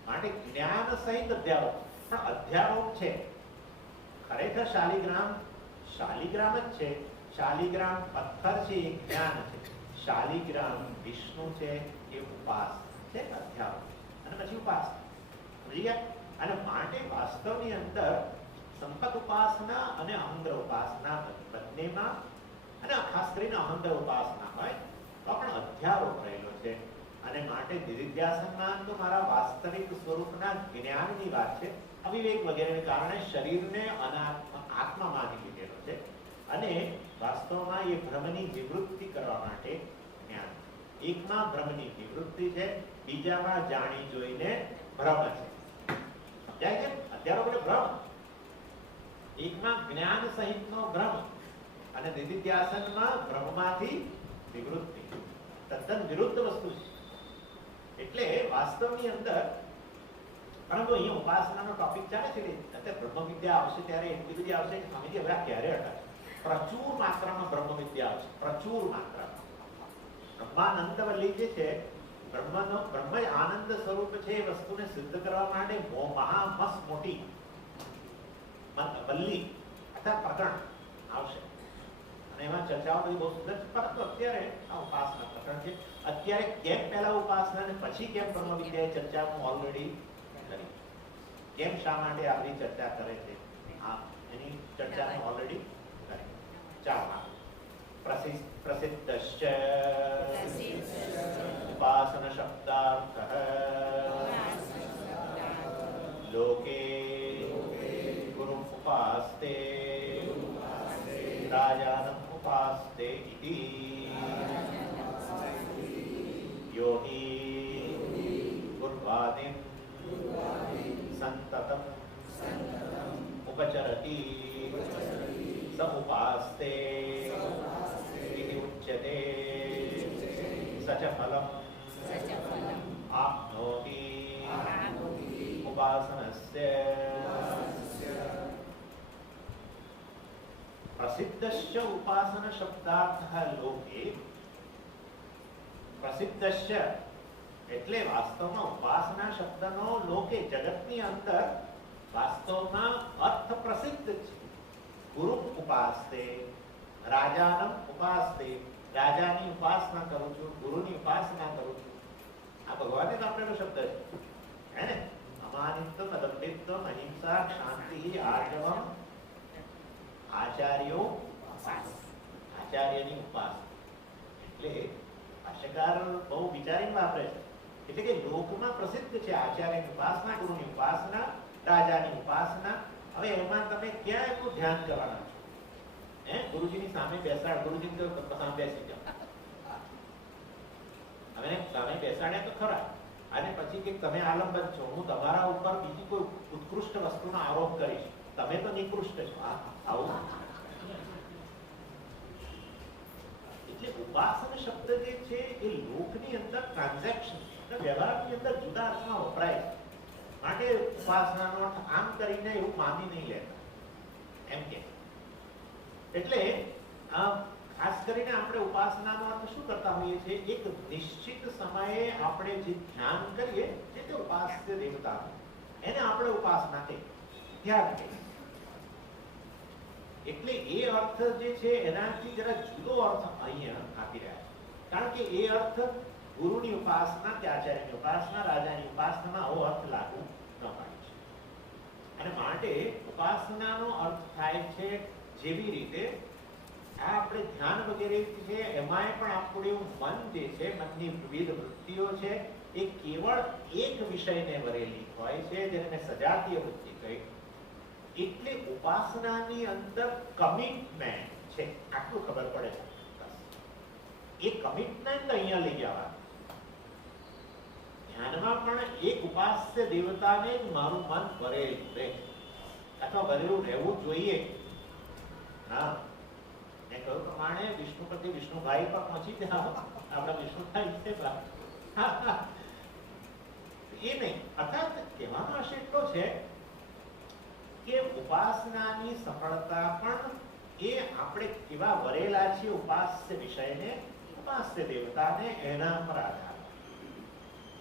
માટે જ્ઞાન સહિત અધ્યારોપ, પણ અધ્યારોપ છે ખરેખર શાલિગ્રામ શાલિગ્રામ જ છે. શાલિગ્રામ પથ્થર છે એ જ્ઞાન છે, શાલિગ્રામ વિષ્ણુ છે એ ઉપાસ છે, અધ્યાત્મ અને પછી ઉપાસ. સમજી ગયા? અને માટે વાસ્તવની અંદર સંપત ઉપાસના અને અહંગ્રહ ઉપાસના બંનેમાં, અને ખાસ કરીને અહંગ્રહ ઉપાસના હોય તો પણ અધ્યારોપ રહેલો છે. અને માટે નિધિધ્યાસનમાં તો મારા વાસ્તવિક સ્વરૂપના જ્ઞાનની વાત છે. અવિવેક વગેરેને કારણે શરીરને આત્મા માની લીધેલો છે, અને વાસ્તવમાં એ ભ્રમની નિવૃત્તિ કરવા માટે જ્ઞાન. એકમાં ભ્રમની નિવૃત્તિ છે, બીજામાં જાણી જોઈને ભ્રમ છે. સમજાય છે? અધ્યારોપ એટલે ભ્રમ. એકમાં જ્ઞાન સહિતનો ભ્રમ અને નિધિધ્યાસનમાં ભ્રમમાંથી નિવૃત્તિ. તદ્દન વિરુદ્ધ વસ્તુ છે. એટલે વાસ્તવની અંદર, પરંતુ અહીંયા ઉપાસનાનો ટોપિક ચાલે છે ને, અત્યારે બ્રહ્મ વિદ્યા આવશે ત્યારે એટલી બધી આવશે કે સ્વામીજી હવે આ ક્યારે હટાશે. પ્રચુર માત્રામાં બ્રહ્મ વિદ્યા આવશે, પ્રચુર માત્રામાં. બ્રહ્માનંદવલ્લી જે છે, બ્રહ્મ જ આનંદ સ્વરૂપ છે, એ વસ્તુને સિદ્ધ કરવા માટે મહામસ મોટી વલ્લી અથવા પ્રકરણ આવશે, અને એમાં ચર્ચાઓ બધી બહુ સુંદર છે. પરંતુ અત્યારે આ ઉપાસના પ્રકરણ છે. અત્યારે કેમ પહેલા ઉપાસના અને પછી કેમ બ્રહ્મ વિદ્યાએ ચર્ચા હું ઓલરેડી કરી. કેમ શા માટે આપણી ચર્ચા કરે છે આ એની ચર્ચા હું ઓલરેડી કરી. ચાલો પ્રસિદ્ધશ્ચ ઉપાસન શબ્દાર્થઃ લોકે ગુરુમ ઉપાસ્તે રાજાનમ ઉપાસ્તે ઇતિ यो हि गुर्वादिं संततम् उपचरति स उपास्ते इति उच्यते स च फलम् आप्नोति उपासनस्य. प्रसिद्धश्च उपासन शब्दार्थः लोके. પ્રસિદ્ધશ્ચ એટલે વાસ્તવમાં ઉપાસના શબ્દનો લોકે જગતની અંદર વાસ્તવમાં અર્થ પ્રસિદ્ધ છે. ગુરુ ઉપાસ્તે રાજાનમ ઉપાસ્તે, રાજાની ઉપાસના કરું છું, ગુરુની ઉપાસના કરું છું. આ ભગવાને જ આપેલો શબ્દ છે હે ને. અમાનિત્વમ અદંભિત્વમ અહિંસા શાંતિ આર્જવમ આચાર્યો આચાર્યની ઉપાસના. એટલે ભાષ્યકાર બહુ વિચારીને વાપરે છે. એટલે કે લોકમાં પ્રસિદ્ધ છે આચાર્યની ઉપાસના, ગુરુની ઉપાસના, રાજાની ઉપાસના. હવે એમાં તમે ક્યાં એટલું ધ્યાન કરવાના છો? ગુરુજીની સામે બેસાડ, ગુરુજી સામે બેસી જાઓ. હવે સામે બેસાડ્યા તો ખરા, અને પછી કે તમે આલંબન છો, હું તમારા ઉપર બીજી કોઈ ઉત્કૃષ્ટ વસ્તુનો આરોપ કરીશ, તમે તો નિકૃષ્ટ છો. આવું એટલે ઉપાસના શબ્દ જે છે એ લોકની અંદર ટ્રાન્ઝેક્શન, વ્યવહારની અંદર જુદા અર્થમાં વપરાય છે. માટે ઉપાસનાનો અર્થ આમ કરીને એવું માની નહીં લેતા એમ કે. એટલે ખાસ કરીને આપણે ઉપાસનાનો અર્થ શું કરતા હોઈએ છીએ? એક નિશ્ચિત સમયે આપણે જે ધ્યાન કરીએ છે તે ઉપાસ્ય દેવતા, એને આપણે ઉપાસના કહીએ, ધ્યાન કહીએ. એટલે એ અર્થ જે છે એનાથી જરા જુદો અર્થ અહીંયા આપી રહ્યા છે. કારણ કે એ અર્થ ગુરુની ઉપાસના કે આચાર્યની ઉપાસના, રાજાની ઉપાસનામાં આવો અર્થ લાગુ ન પાડે છે. અને માટે ઉપાસનાનો અર્થ થાય છે જેવી રીતે આ આપણે ધ્યાન વગેરે છે એમાંય પણ આપણું મન જે છે, મનની વિવિધ વૃત્તિઓ છે, એ કેવળ એક વિષયને વરેલી હોય છે, જેને મેં સજાતીય વૃત્તિ કહી. એટલે ઉપાસનાની અંદર કમિટમેન્ટ છે, આટલું ખબર પડે છે. એ કમિટમેન્ટ અહીંયા લઈ આવવાનું. ધ્યાનમાં પણ એક ઉપાસ્ય દેવતાને મારું મન ભરેલું રહે અથવા ભરેલું રહેવું જોઈએ. હા, મેં કહ્યું પ્રમાણે વિષ્ણુપતિ વિષ્ણુભાઈ પર પહોંચી જાઓ, આપણા વિષ્ણુભાઈ છે એ નહીં. અર્થાત કહેવાનો આશય એટલો છે કે ઉપાસનાની સફળતા પણ એ આપણે કેવા વરેલા છીએ ઉપાસ્ય વિષયને, ઉપાસ્ય દેવતાને, એના પર આધાર.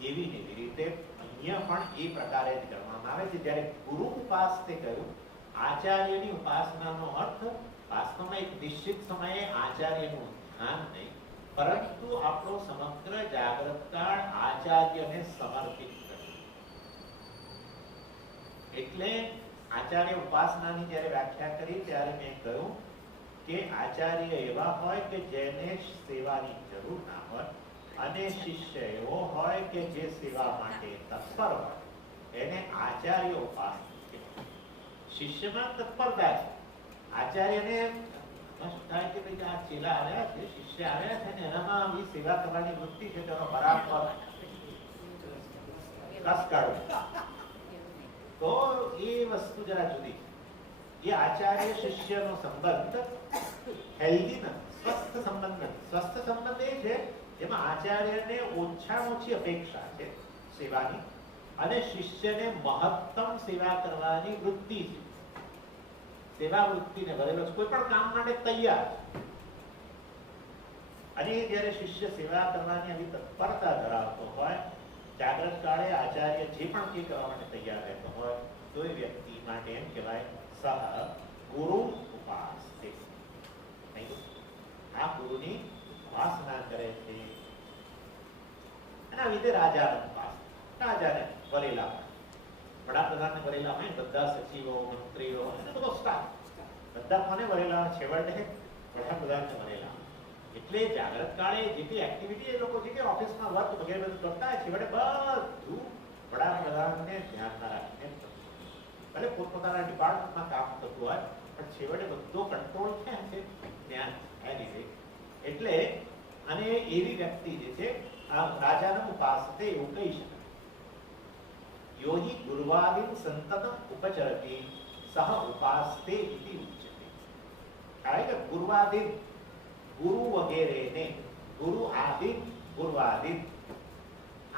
એવી જ રીતે અહીંયા પણ એ પ્રકારે જ કરવામાં આવે છે. જ્યારે ગુરુ ઉપાસ્તે કહ્યું, આચાર્યની ઉપાસનાનો અર્થ વાસ્તવમાં એક નિશ્ચિત સમયે આચાર્યનું ધ્યાન નહીં, પરંતુ આપણો સમગ્ર જાગ્રત કાળ આચાર્યને સમર્પિત કર્યો. એટલે આચાર્ય ઉપાસનાની જ્યારે વ્યાખ્યા કરી ત્યારે મેં કહ્યું કે આચાર્ય એવા હોય કે જેને સેવાની જરૂર ના હોય, અને શિષ્ય એવો હોય કે જે સેવા માટે તત્પર હોય, એને આચાર્ય ઉપાસના. શિષ્યમાં તત્પરતા છે, આચાર્યને થાય કે ભાઈ આ ચેલા આવ્યા છે, શિષ્ય આવ્યા છે ને એનામાં આવી સેવા કરવાની વૃત્તિ છે, તેનો બરાબર કસ કાઢવું. તો એ વસ્તુ જરા જુદી છે. એ આચાર્ય શિષ્યનો સંબંધ હેલ્ધી નથી, સ્વસ્થ સંબંધ નથી. સ્વસ્થ સંબંધ એ છે જેમાં આચાર્યને ઓછામાં ઓછી અપેક્ષા છે સેવાની, અને શિષ્યને મહત્તમ સેવા કરવાની વૃત્તિ છે. સેવા વૃત્તિને ભરેલો કોઈ પણ કામ માટે તૈયાર. અને જ્યારે શિષ્ય સેવા કરવાની આવી તત્પરતા ધરાવતો હોય, જાગ્રત કાળે આચાર્ય જે પણ તે કરવા માટે તૈયાર રહેતો હોય, તો એ વ્યક્તિ માટે એમ કહેવાય સહ ગુરુ ઉપાસતે. આ ગુરુની ઉપાસના કરે છે. એના લીધે રાજાને ઉપાસના. રાજાને વરેલા, વડાપ્રધાનને વરેલા હોય, બધા સચિવો, મંત્રીઓ, એને બધો સ્ટાફ, બધા કોને વરેલા? છેવટે વડાપ્રધાનને વરેલા. એટલે જાગ્રત કાળે જે કઈ એક્ટિવિટી એ લોકો જે કઈ ઓફિસમાં વર્ક વગેરે બધું કરતા હોય, છેવટે બધું વડાપ્રધાનને ધ્યાનમાં રાખીને, ભલે પોતપોતાના ડિપાર્ટમેન્ટમાં કામ થતું હોય, પણ છેવટે બધો કંટ્રોલ ક્યાં છે? ત્યાં એની. એટલે અને એવી વ્યક્તિ જે છે આ રાજાનો ઉપાસતે એવું કહી શકાય. યોગી ગુરુવાદિન સંતતમ ઉપચરતી સહ ઉપાસતે ઇતિ ઉચ્યતે. કારણ કે ગુરુવાદિન, ગુરુ વગેરેને, ગુરુ આદિન, ગુરુવાદિન,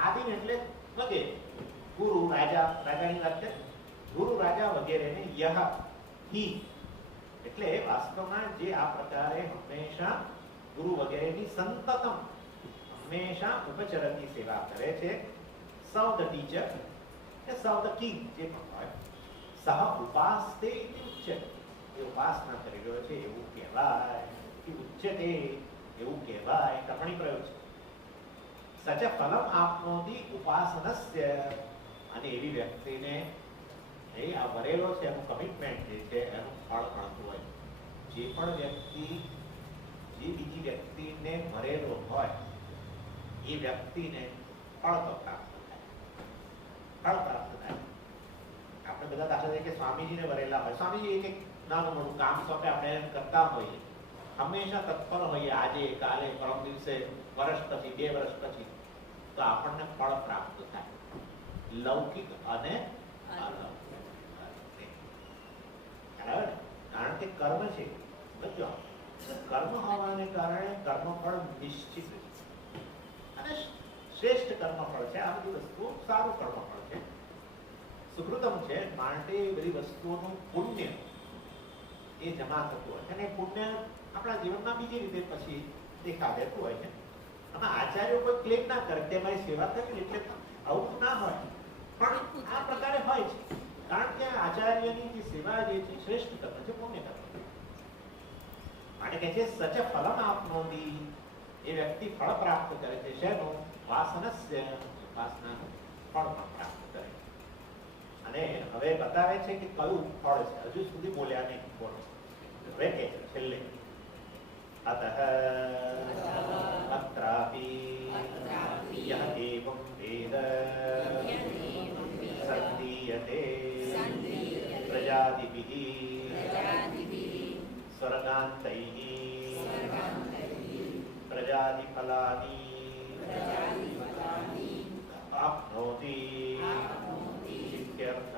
આદિન એટલે વગેરે, ગુરુ રાજા, રાજાની વાત છે, ગુરુ રાજા વગેરેને યહ હિ, એટલે વાસ્તવમાં જે આ પ્રકારે હંમેશા ગુરુ વગેરેની સંતતમ હંમેશા ઉપચરતી સેવા કરે છે, સૌ ધ ટીચર કે સૌ ધ કિંગ જે પણ હોય, સહ ઉપાસતે ઇતિ ઉચ્યતે, એ ઉપાસના કરી રહ્યો છે એવું કહેવાય. ઉચ્યતે એવું કહેવાય. ટપ્પણી પ્રયોગ છે. સચ ફલમ આપનોતિ ઉપાસનસ્ય. અને એવી વ્યક્તિને એ આ વરેલો છે એનું કમિટમેન્ટ જે છે એનું ફળ મળતું હોય. જે પણ વ્યક્તિ જે બીજી વ્યક્તિને ભરેલો હોય એ વ્યક્તિને ફળ તો પ્રાપ્ત થાય, ફળ પ્રાપ્ત થાય. આપણે બધા દાખલા તરીકે સ્વામીજીને ભરેલા હોય, સ્વામીજી એક નાનું મોટું કામ સોંપે, આપણે એમ કરતા હોઈએ, હંમેશા તત્પર હોઈએ, આજે કાલે પરમ દિવસે, વર્ષ પછી, 2 વર્ષ પછી, તો આપણને ફળ પ્રાપ્ત થાય, લૌકિક અને અલૌકિક. કારણ કે કર્મ છે, સમજો, કર્મ હોવાને કારણે કર્મફળ નિશ્ચિત છે અને શ્રેષ્ઠ કર્મફળ છે. આ બધી વસ્તુઓ સારું કર્મફળ છે, સુકૃતમ છે. માટે બધી વસ્તુઓનું પુણ્ય એ જમા થતું હોય છે, અને પુણ્ય આપણા જીવનમાં બીજી રીતે પછી દેખા દેતું હોય છે. આમાં આચાર્યો કોઈ ક્લેમ ના કરે કે મારી સેવા કરી એટલે આવું ના હોય, પણ આ પ્રકારે હોય છે. કારણ કે આચાર્યની જે સેવા જે છે શ્રેષ્ઠ કર્મ છે, પુણ્ય કર્મ. અને કે છે સચ ફલમ આપનોતિ, એ વ્યક્તિ ફળ પ્રાપ્ત કરે છે. શેનું? વાસનસ્ય, વાસનાનું ફળ પણ પ્રાપ્ત કરે. અને હવે બતાવે છે કે કયું ફળ છે, હજુ સુધી બોલ્યા નહીં. બોલો હવે કે છે છેલ્લે, અતઃ અત્રાપી યહ એવં વેદ સંદીયતે પ્રજાતિભિઃ સ્વર્ગાંતૈઃ પ્રજાતિફલાનિ આપ્નોતિ ઇત્યર્થઃ.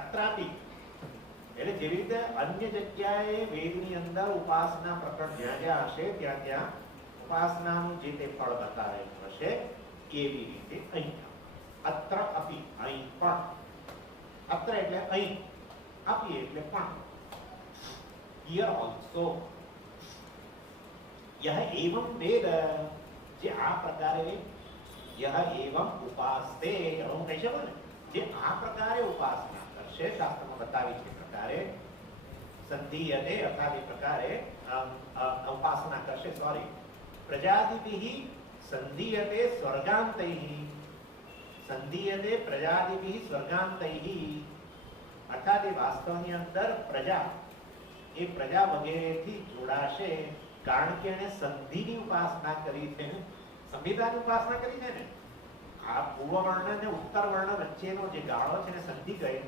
અત્રાપી એટલે જેવી રીતે અન્ય જગ્યાએ વેદની અંદર ઉપાસના પ્રકરણ જ્યાં જ્યાં હશે ત્યાં ત્યાં ઉપાસનાનું જે તે ફળ બતાવેલું હશે, એવી રીતે અહીં અત્ર અપી, અહીં પણ. અત્ર એટલે અહીં, અપી એટલે પણ. Here also. યહ એવં વેદ, જે આ પ્રકારે, યહ એવં ઉપાસતે, હું કહી શકું ને, જે આ પ્રકારે ઉપાસના કરશે. શાસ્ત્રમાં બતાવી છે પ્રકારે સંધીયતે અર્થાત એ પ્રકારે ઉપાસના કરશે. પ્રજાદિભિ સંધીયતે સ્વર્ગાંતૈઃ સંધીયતે પ્રજાદિભિ સ્વર્ગાંતૈઃ અર્થાત એ વાસ્તવની અંદર એ પ્રજા વગેરેથી જોડાશે, કારણ કે એને સંધિની ઉપાસના કરી છે, સંહિતાની ઉપાસના કરી છે ને. આ પૂર્વ વર્ણ અને ઉત્તર વર્ણ વચ્ચેનો જે ગાળો છે ને સંધિ કહી,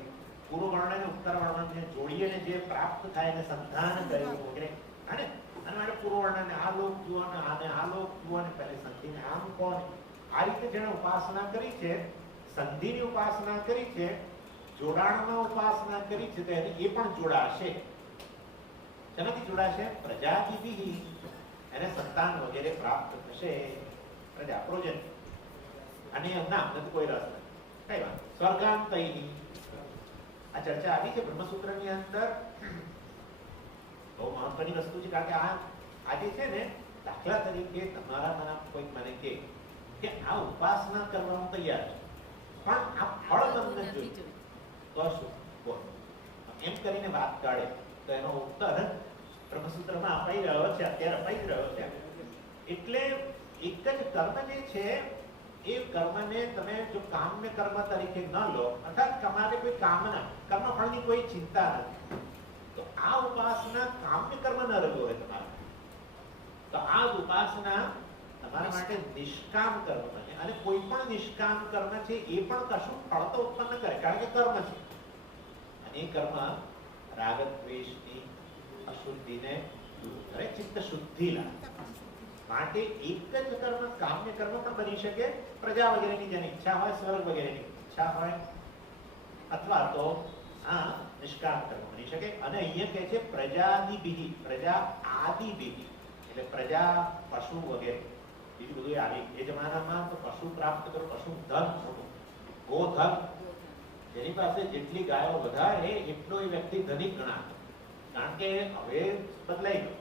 પૂર્વ વર્ણ અને ઉત્તર વર્ણને જોડીને જે પ્રાપ્ત થાય એને સંધાન કર્યું વગેરે. અને માટે પૂર્વ વર્ણને આ લોક જુઓ ને આને આ લોક જુઓ ને પહેલે સંધિને આમ કોણ, આ રીતે જેને ઉપાસના કરી છે, સંધિની ઉપાસના કરી છે, જોડાણમાં ઉપાસના કરી છે, તો એ પણ જોડાશે. શેનાથી જોડાશે? પ્રજાતિભિ, એને સંતાન વગેરે પ્રાપ્ત થશે. પ્રજા પ્રોજન. અને ના નથી કોઈ રસ નથી, કઈ વાત. સ્વર્ગાંતૈઃ આ ચર્ચા આવી છે બ્રહ્મસૂત્રની અંદર. બહુ મહત્વની વસ્તુ છે, કારણ કે આ જે છે ને, દાખલા તરીકે તમારા કોઈક મને કે આ ઉપાસના કરવાનું તૈયાર છે, પણ આ ફળ તમને જોઈએ તો શું બોલ, એમ કરીને વાત કાઢે તો એનો ઉત્તર બ્રહ્મસૂત્રમાં અપાઈ રહ્યો છે, અત્યારે અપાઈ રહ્યો છે. એટલે એક જ કર્મ જે છે એ કર્મને તમે જો કામ્ય કર્મ તરીકે ન લો, અર્થાત તમારે કોઈ કામના કર્મફળની કોઈ ચિંતા નથી, તો આ ઉપાસના કામ્ય કર્મ ન રહ્યું હોય તમારે, તો આ ઉપાસના તમારા માટે નિષ્કામ કર્મ બને. અને કોઈ પણ નિષ્કામ કર્મ છે એ પણ કશું ફળ તો ઉત્પન્ન કરે, કારણ કે કર્મ છે. અને એ કર્મ રાગ દ્વેષની અશુદ્ધિને દૂર કરે, ચિત્ત શુદ્ધિ લાવે. માટે એક જ કર્મ કામ્ય કર્મ પણ બની શકે, પ્રજા વગેરેની જેની ઈચ્છા હોય, સ્વર્ગ વગેરેની ઈચ્છા હોય, અથવા તો આ નિષ્કામ કર્મ બની શકે. અને અહીંયા કહે છે પ્રજાદિભિ, પ્રજા આદિભિ, એટલે પ્રજા પશુ વગેરે બીજું બધું આવી. એ જમાનામાં તો પશુ પ્રાપ્ત કરો, પશુ ધન મોટું, ગોધન. જેની પાસે જેટલી ગાયો વધારે એટલો એ વ્યક્તિ ધનિક ગણાતો, કારણ કે હવે બદલાઈ ગયો,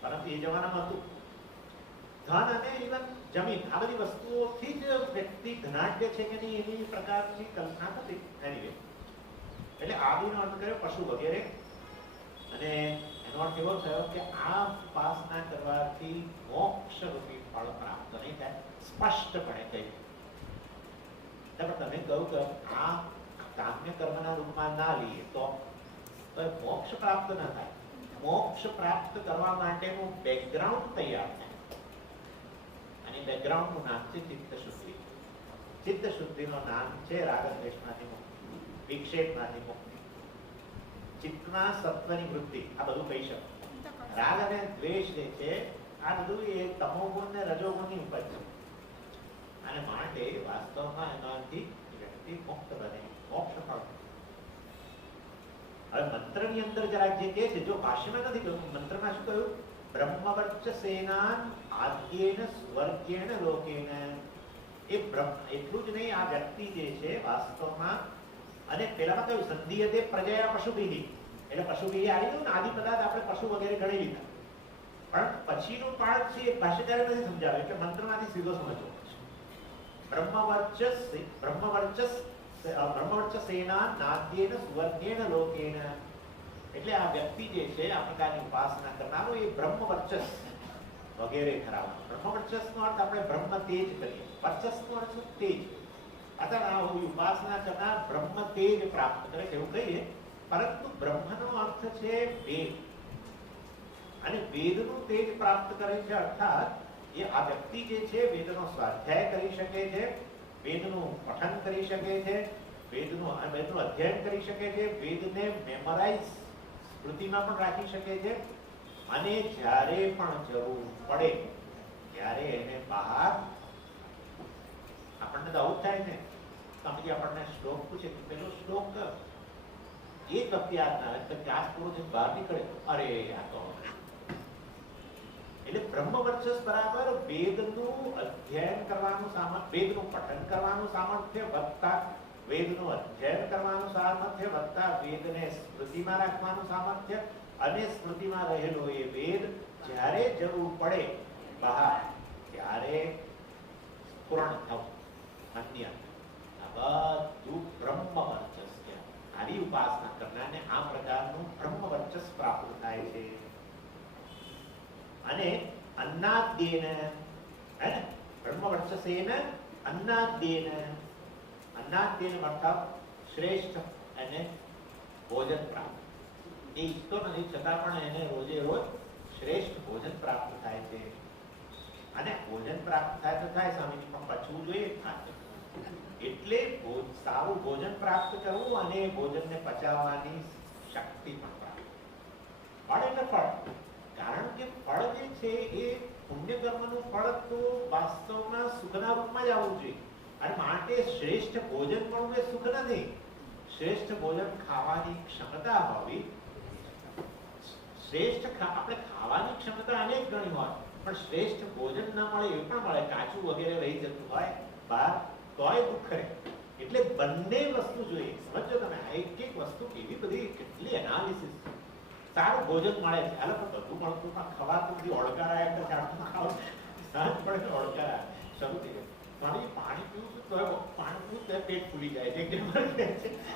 પરંતુ એ જમાનામાં હતું ધન અને ઇવન જમીન, આ બધી વસ્તુઓથી જ વ્યક્તિ ધનાઢ્ય છે કે નહીં એની પ્રકારની કલ્પના થતી. એનીવે, એટલે આદિનો અર્થ કર્યો પશુ વગેરે. અને એનો અર્થ એવો થયો કે આ ઉપાસના કરવાથી મોક્ષ રૂપી ફળ પ્રાપ્ત નહીં થાય, સ્પષ્ટપણે કહ્યું. તમે કહ્યું કે આ કામ્ય કર્મના રૂપમાં ના લઈએ તો મોક્ષ પ્રાપ્ત ન થાય. મોક્ષ પ્રાપ્ત કરવા માટેનું બેકગ્રાઉન્ડ તૈયાર થાય, અને બેકગ્રાઉન્ડનું નામ છે ચિત્ત શુદ્ધિ. ચિત્ત શુદ્ધિનું નામ છે રાગ દ્વેષમાંથી મુક્તિ, વિક્ષેપમાંથી મુક્તિ, ચિત્તમાં સત્વની વૃદ્ધિ. આ બધું કહી શકો. રાગ અને દ્વેષ જે છે આ બધું એ તમોગુણ ને રજોગુણની ઉપજ છે. અને માટે વાસ્તવમાં એનાથી વ્યક્તિ મુક્ત બને, મોક્ષ ફળ. હવે મંત્રની અંદર જરાક જે કહે છે, જો ભાષ્યમાં નથી કહ્યું, મંત્રમાં શું કહ્યું? બ્રહ્મવર્ચસેનાન આદ્યેન સ્વર્ગેણ લોકેન. એ બ્રહ્મ એટલું જ નહીં, આ વ્યક્તિ જે છે વાસ્તવમાં, અને પેલામાં કહ્યું સંધિયતે પ્રજયા પશુભિ, એટલે પશુભિ આવી ગયું ને, આદિ પદાર્થ આપણે પશુ વગેરે ગણી લીધા. પણ પછીનું પાઠ છે એ ભાષ્યકારે નથી સમજાવ્યું, એટલે મંત્રમાંથી સીધો સમજવો પડશે. બ્રહ્મવર્ચસેનાન આદ્યેન સ્વર્ગેણ લોકેન. એટલે આ વ્યક્તિ જે છે આ પ્રકારની ઉપાસના કરનારો એ બ્રહ્મવર્ચસ વગેરે ધરાવવાનો. બ્રહ્મવર્ચસનો અર્થ આપણે બ્રહ્મ તેજ કરીએ, વર્ચસનો અર્થ તેજ. અર્થાત આ ઉપાસના કરનાર બ્રહ્મ તેજ પ્રાપ્ત કરે છે એવું કહીએ. પરંતુ બ્રહ્મનો અર્થ છે વેદ, અને વેદનું તેજ પ્રાપ્ત કરે છે. અર્થાત એ આ વ્યક્તિ જે છે વેદનો સ્વાધ્યાય કરી શકે છે, વેદનું પઠન કરી શકે છે, વેદનું અધ્યયન કરી શકે છે, વેદને મેમોરાઇઝ સ્મૃતિમાં પણ રાખી શકે છે. અને જ્યારે પણ જરૂર પડે ત્યારે એને બહાર, આપણને તો આવું થાય ને, સમજી આપણને શ્લોક પૂછે તો પેલો શ્લોક એક વખતે યાદ ના આવે, ક્લાસ પૂરો થઈને બહાર નીકળે, અરે આ તો. એટલે બ્રહ્મવર્ચસ બરાબર વેદનું અધ્યયન કરવાનું સામર્થ્ય, વેદનું પઠન કરવાનું સામર્થ્ય વત્તા વેદનું અધ્યયન કરવાનું સામર્થ્ય વત્તા વેદને સ્મૃતિમાં રાખવાનું સામર્થ્ય, અને સ્મૃતિમાં રહેલો એ વેદ જ્યારે જરૂર પડે બહાર ત્યારે પૂર્ણ થવું. અન્ય આ બધું બ્રહ્મવર્ચસ કહેવાય. આ અન્નાદ્યેન, હે ને, બ્રહ્મવર્ચસેન અન્નાદ્યેન, અન્નાદ્યેન અર્થાત શ્રેષ્ઠ એને ભોજન પ્રાપ્ત. એ ઈચ્છતો નથી છતાં પણ એને રોજે રોજ શ્રેષ્ઠ ભોજન પ્રાપ્ત થાય છે. અને ભોજન પ્રાપ્ત થાય તો થાય સ્વામીજી, પણ પચવું જોઈએ. એટલે સારું ભોજન પ્રાપ્ત કરવું અને ભોજનને પચાવવાની શક્તિ પણ પ્રાપ્ત. ફળ એટલે ફળ, કારણ કે ફળ જે છે એ પુણ્ય કર્મનું ફળ તો વાસ્તવમાં સુખના રૂપમાં જ આવવું જોઈએ. અને માટે શ્રેષ્ઠ ભોજન પણ એ સુખ નથી. શ્રેષ્ઠ ભોજન ખાવાની ક્ષમતા હોવી. શ્રેષ્ઠ આપણે ખાવાની ક્ષમતા અનેક ગણી હોય, પણ શ્રેષ્ઠ ભોજન ના મળે એ પણ મળે, કાચું વગેરે રહી જતું હોય બહાર, તોય દુઃખ રહે. એટલે બંને વસ્તુ જોઈએ. સમજો તમે, એક એક વસ્તુ કેવી બધી કેટલી એનાલિસિસ. સારું ભોજન મળે છે, આ લોકો બધું મળતું પણ ખવાતું નથી. ઓળકારા એક ચાટતું ખાવ, સાંજ પડે તો ઓળકારા શરૂ થઈ ગયું. સ્વામી પાણી પીવું છું તો પાણી પીવું તો પેટ ફૂલી જાય છે,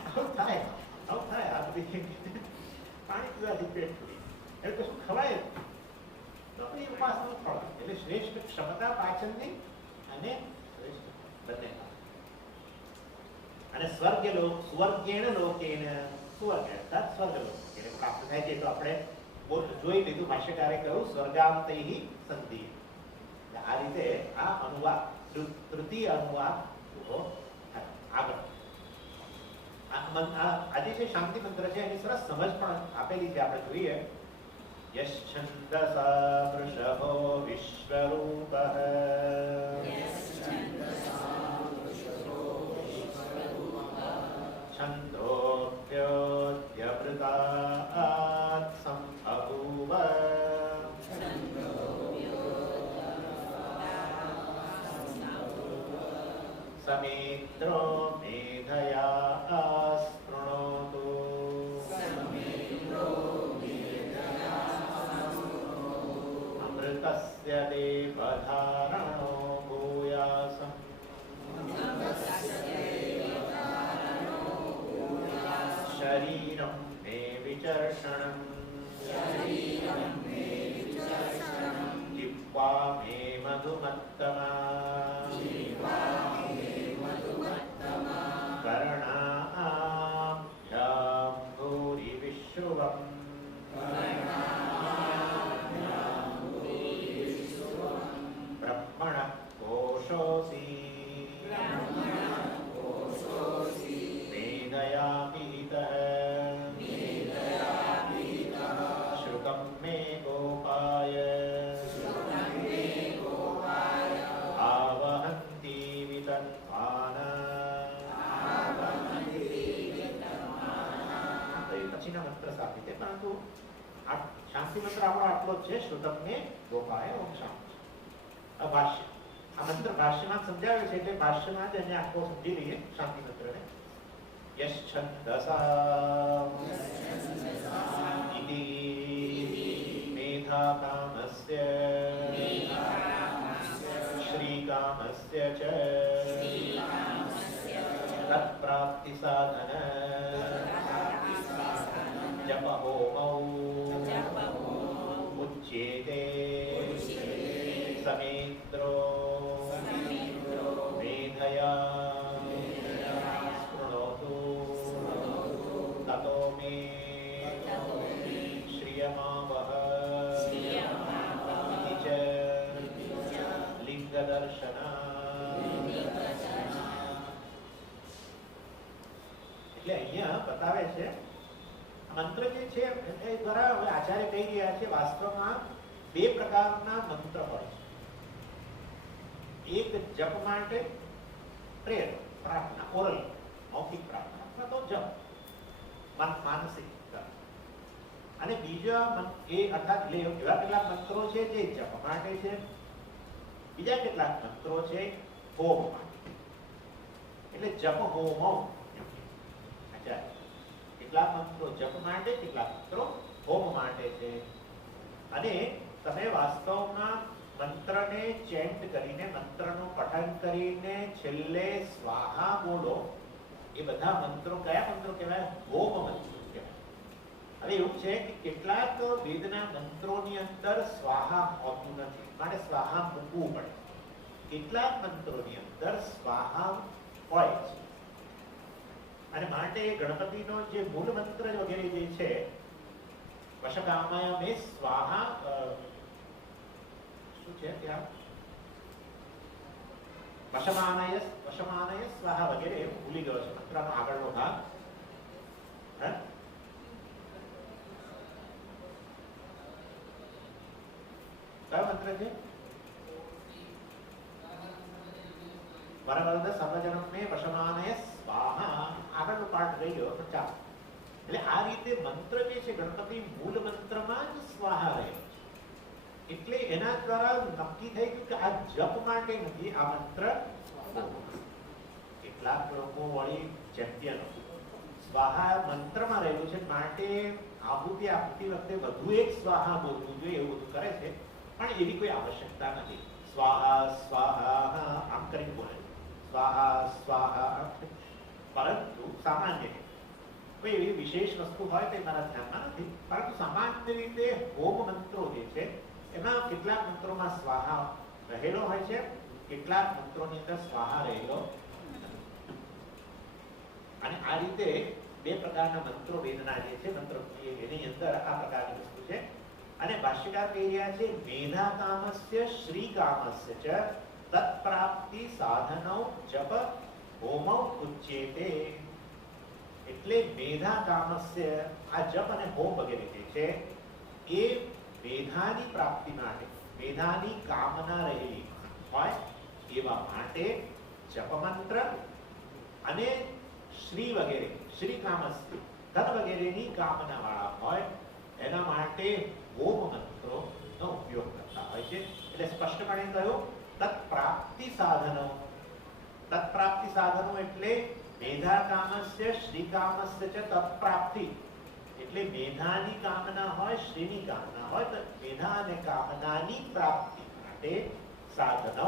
આવું થાય, આવું થાય. આ બધી પાણી પીવાથી પેટ ફૂલી એટલે કશું ખવાય જ. તો આપણે ઉપાસનું ફળ એટલે શ્રેષ્ઠ ક્ષમતા પાચનની અને શ્રેષ્ઠ બંને. અને સ્વર્ગેણ લોકેન, સ્વર્ગ અર્થાત સ્વર્ગલોક એને પ્રાપ્ત થાય છે. તો આપણે જોઈ લીધું, ભાષ્યકારે કહ્યું સ્વર્ગાંતૈ સંધિ. આ રીતે આ અનુવાદ, તૃતીય અનુવાદ આગળ. આજે જે શાંતિ મંત્ર છે એની સરસ સમજ પણ આપેલી છે, આપણે જોઈએ. યશ્છંદસા વૃષભો વિશ્વરૂપઃ છંદોભ્યવૃતાत् સંબભૂવ સમિદ્રો મેધયા સ્પૃણોતુ અમૃતસ્ય દેવધારણો ભૂયાસં શરીરં મે વિચર્ષણં જીહ્વા મે મધુમત્તમા કર્ણાભ્યાં ભૂરિ વિશ્રુવં બ્રહ્મણઃ કોશોऽસી મેધયા પીતઃ શ્રુतं મે ગોપાય આવહન્તિ વિતન્વાના. પછીના મંત્ર સાથે છે, પરંતુ આ શાંતિ મંત્ર આપણો આટલો જ છે. શ્રુતમ મે ગોપાય ઓમ શાંતિ. ભાષ્ય, આ મંત્ર ભાષ્યમાં સમજાવે છે એટલે ભાષ્યમાં જ એને આખો સમજી લઈએ શાંતિ મંત્રને. યશ્છંદસા ઇતિ મેધાકામસ્ય શ્રીકામસ્ય ચ તત્પ્રાપ્તિ સાધન જપ હોમૌ ઉચ્યતે સમિદ્રો મેધયા સ્પૃણોતુ તતો મે શ્રિયમાવહ ઇતિ ચ લિંગદર્શના. એટલે અહીંયા બતાવે છે મંત્ર જે છે એ દ્વારા હવે આચાર્ય કહી રહ્યા છે વાસ્તવમાં બે પ્રકારના મંત્ર હોય છે. એક જપ માટે પ્રેર પ્રાર્થના, ઓરલ મૌખિક પ્રાર્થના અથવા તો જપ માનસિક, અને બીજા એ અર્થાત એવા કેટલાક મંત્રો છે જે જપ માટે છે, બીજા કેટલાક મંત્રો છે હોમ માટે. એટલે જપ હોમ, કેટલાક મંત્રો જપ માટે, કેટલાક મંત્રો હોમ માટે છે. અને તમે વાસ્તવમાં મંત્રને ચેન્ટ કરીને, મંત્રનું પઠન કરીને છેલ્લે સ્વાહા બોલો, એ બધા મંત્રો કયા મંત્રો કહેવાય? હોમ મંત્રો કહેવાય. હવે એવું છે કે કેટલાક વેદના મંત્રોની અંદર સ્વાહા હોતું નથી, માટે સ્વાહા મૂકવું પડે. કેટલાક મંત્રોની અંદર સ્વાહા હોય છે અને માટે ગણપતિનો જે મૂળ મંત્ર વગેરે જે છે, વશકામય મે સ્વાહા, શું છે ત્યાં, વશમાનય સ્વાહા વગેરે ભૂલી ગયો છે મંત્રનો આગળનો ભાગ. કયો મંત્ર છે? વરવરદ સર્વજનમ મે વશમાનય સ્વાહા, આગળનો પાઠ રહી ગયો પણ ચાલો. એટલે આ રીતે મંત્ર જે છે ગણપતિ મૂળ મંત્રમાં જ સ્વાહા રહે છે, એટલે એના દ્વારા નક્કી થઈ ગયું કે આ જપ માટે નથી, આ મંત્ર. કેટલાક લોકો વળી ચેમ્પિયનો સ્વાહા મંત્રમાં રહેલું છે માટે આહુતિ આપતી વખતે વધુ એક સ્વાહા બોલવું જોઈએ એવું બધું કરે છે, પણ એવી કોઈ આવશ્યકતા નથી. સ્વાહા સ્વાહા આમ કરીને બોલે, સ્વાહા સ્વાહા. પરંતુ સામાન્ય કોઈ એવી વિશેષ વસ્તુ હોય તો મારા ધ્યાનમાં નથી, પરંતુ સામાન્ય રીતે હોમ મંત્રો જે છે એમાં કેટલાક મંત્રોમાં સ્વાહા રહેલો હોય છે, કેટલાક મંત્રોની અંદર સ્વાહા રહેલો. અને આ રીતે બે પ્રકારના મંત્રો વેદના જે છે મંત્ર એની અંદર આ પ્રકારની વસ્તુ છે. અને ભાષ્યકાર કહી રહ્યા છે મેધા કામસ્ય શ્રી કામસ્ય ચ તત્પ્રાપ્તિ સાધનો જપ હોમો ઉચ્યતે. એટલે મેધા કામસ્ય આ જપ અને હોમ વગેરે જે છે એ મેધાની પ્રાપ્તિ માટે, મેધાની કામના રહેલી હોય એવા માટે જપ મંત્ર અને શ્રી વગેરે, શ્રી કામસ્ય ધન વગેરેની કામના વાળા હોય એના માટે હોમ મંત્રોનો ઉપયોગ કરતા હોય છે. એટલે સ્પષ્ટપણે કહ્યું તત્પ્રાપ્તિ સાધનો. તત્પ્રાપ્તિ સાધનો એટલે મેધા કામસ્ય શ્રી કામસ્ય ચ તત્પ્રાપ્તિ, એટલે મેધાની કામના હોય, શ્રીની કામના હોય, તો મેધા અને કામનાની પ્રાપ્તિ માટે સાધનો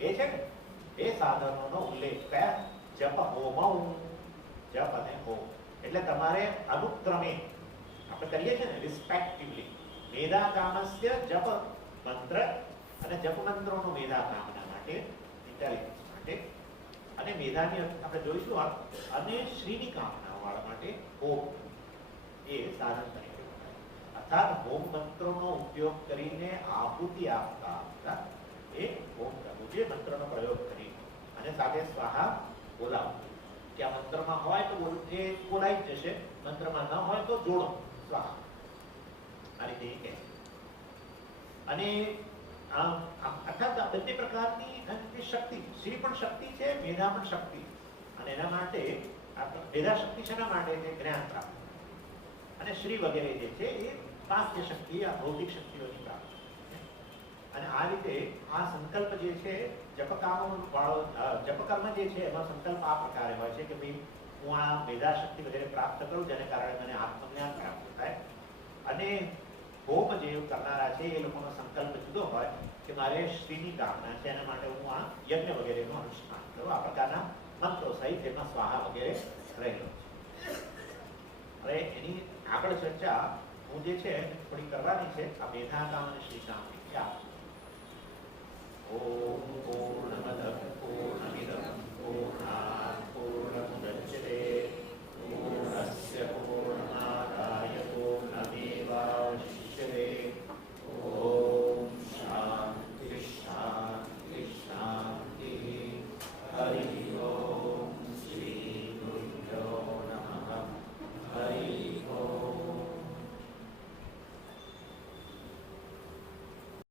એ છે ને, એ સાધનોનો ઉલ્લેખ કયા? જપ હોમ. જપ અને હોમ એટલે તમારે અનુક્રમે આપણે કરીએ છીએ ને રિસ્પેક્ટિવલી, મેધા કામસ્ય જપ મંત્ર અને જપ મંત્રોનો મેધા કામના માટે, ઇન્ટેલિજન્સ માટે, અને મેધાની આપણે જોઈશું અને શ્રીની કામના વાળા માટે હોમ એ સાધન તરીકે વપરાય. અર્થાત હોમ મંત્રોનો ઉપયોગ કરીને આહુતિ આપતા એ હોમ કરવું છે, મંત્રનો પ્રયોગ કરી અને સાથે સ્વાહા બોલાવવું. કે આ મંત્રમાં હોય તો એ બોલાઈ જ જશે, મંત્રમાં ન હોય તો જોડો સ્વાહા, આ રીતે કહે. અને અર્થાત બંને પ્રકારની શક્તિ, શ્રી પણ શક્તિ છે, મેધા પણ શક્તિ. અને એના માટે મેધા શક્તિ શેના માટે છે? જ્ઞાન પ્રાપ્ત. અને શ્રી વગેરે જે છે એ બાહ્ય શક્તિ, આ ભૌતિક શક્તિઓની પ્રાપ્તિ. અને આ રીતે આ સંકલ્પ જે છે જપકામ વાળો, જપકર્મ જે છે એમાં સંકલ્પ આ પ્રકારે હોય છે કે ભાઈ હું આ મેધા શક્તિ વગેરે પ્રાપ્ત કરું જેને કારણે મને આત્મજ્ઞાન પ્રાપ્ત થાય. અને હોમ જે કરનારા છે એ લોકોનો સંકલ્પ જુદો હોય કે મારે શ્રીની કામના છે, એના માટે હું આ યજ્ઞ વગેરેનું અનુષ્ઠાન કરું. આ પ્રકારના મંત્રો સહિત જેમાં સ્વાહા વગેરે રહેલો છે. હવે એની આગળ ચર્ચા હું જે છે થોડી કરવાની છે આ મેધા કામ અને શ્રી કામની. ઓમ પૂર્ણમદ પૂર્ણમિદં પૂર્ણાત પૂર્ણમુદચ્યતે પૂર્ણસ્ય પૂર્ણમાદાય પૂર્ણમેવાવશિષ્યતે. ઓમ શાંતિ શાંતિ શાંતિ. હરિ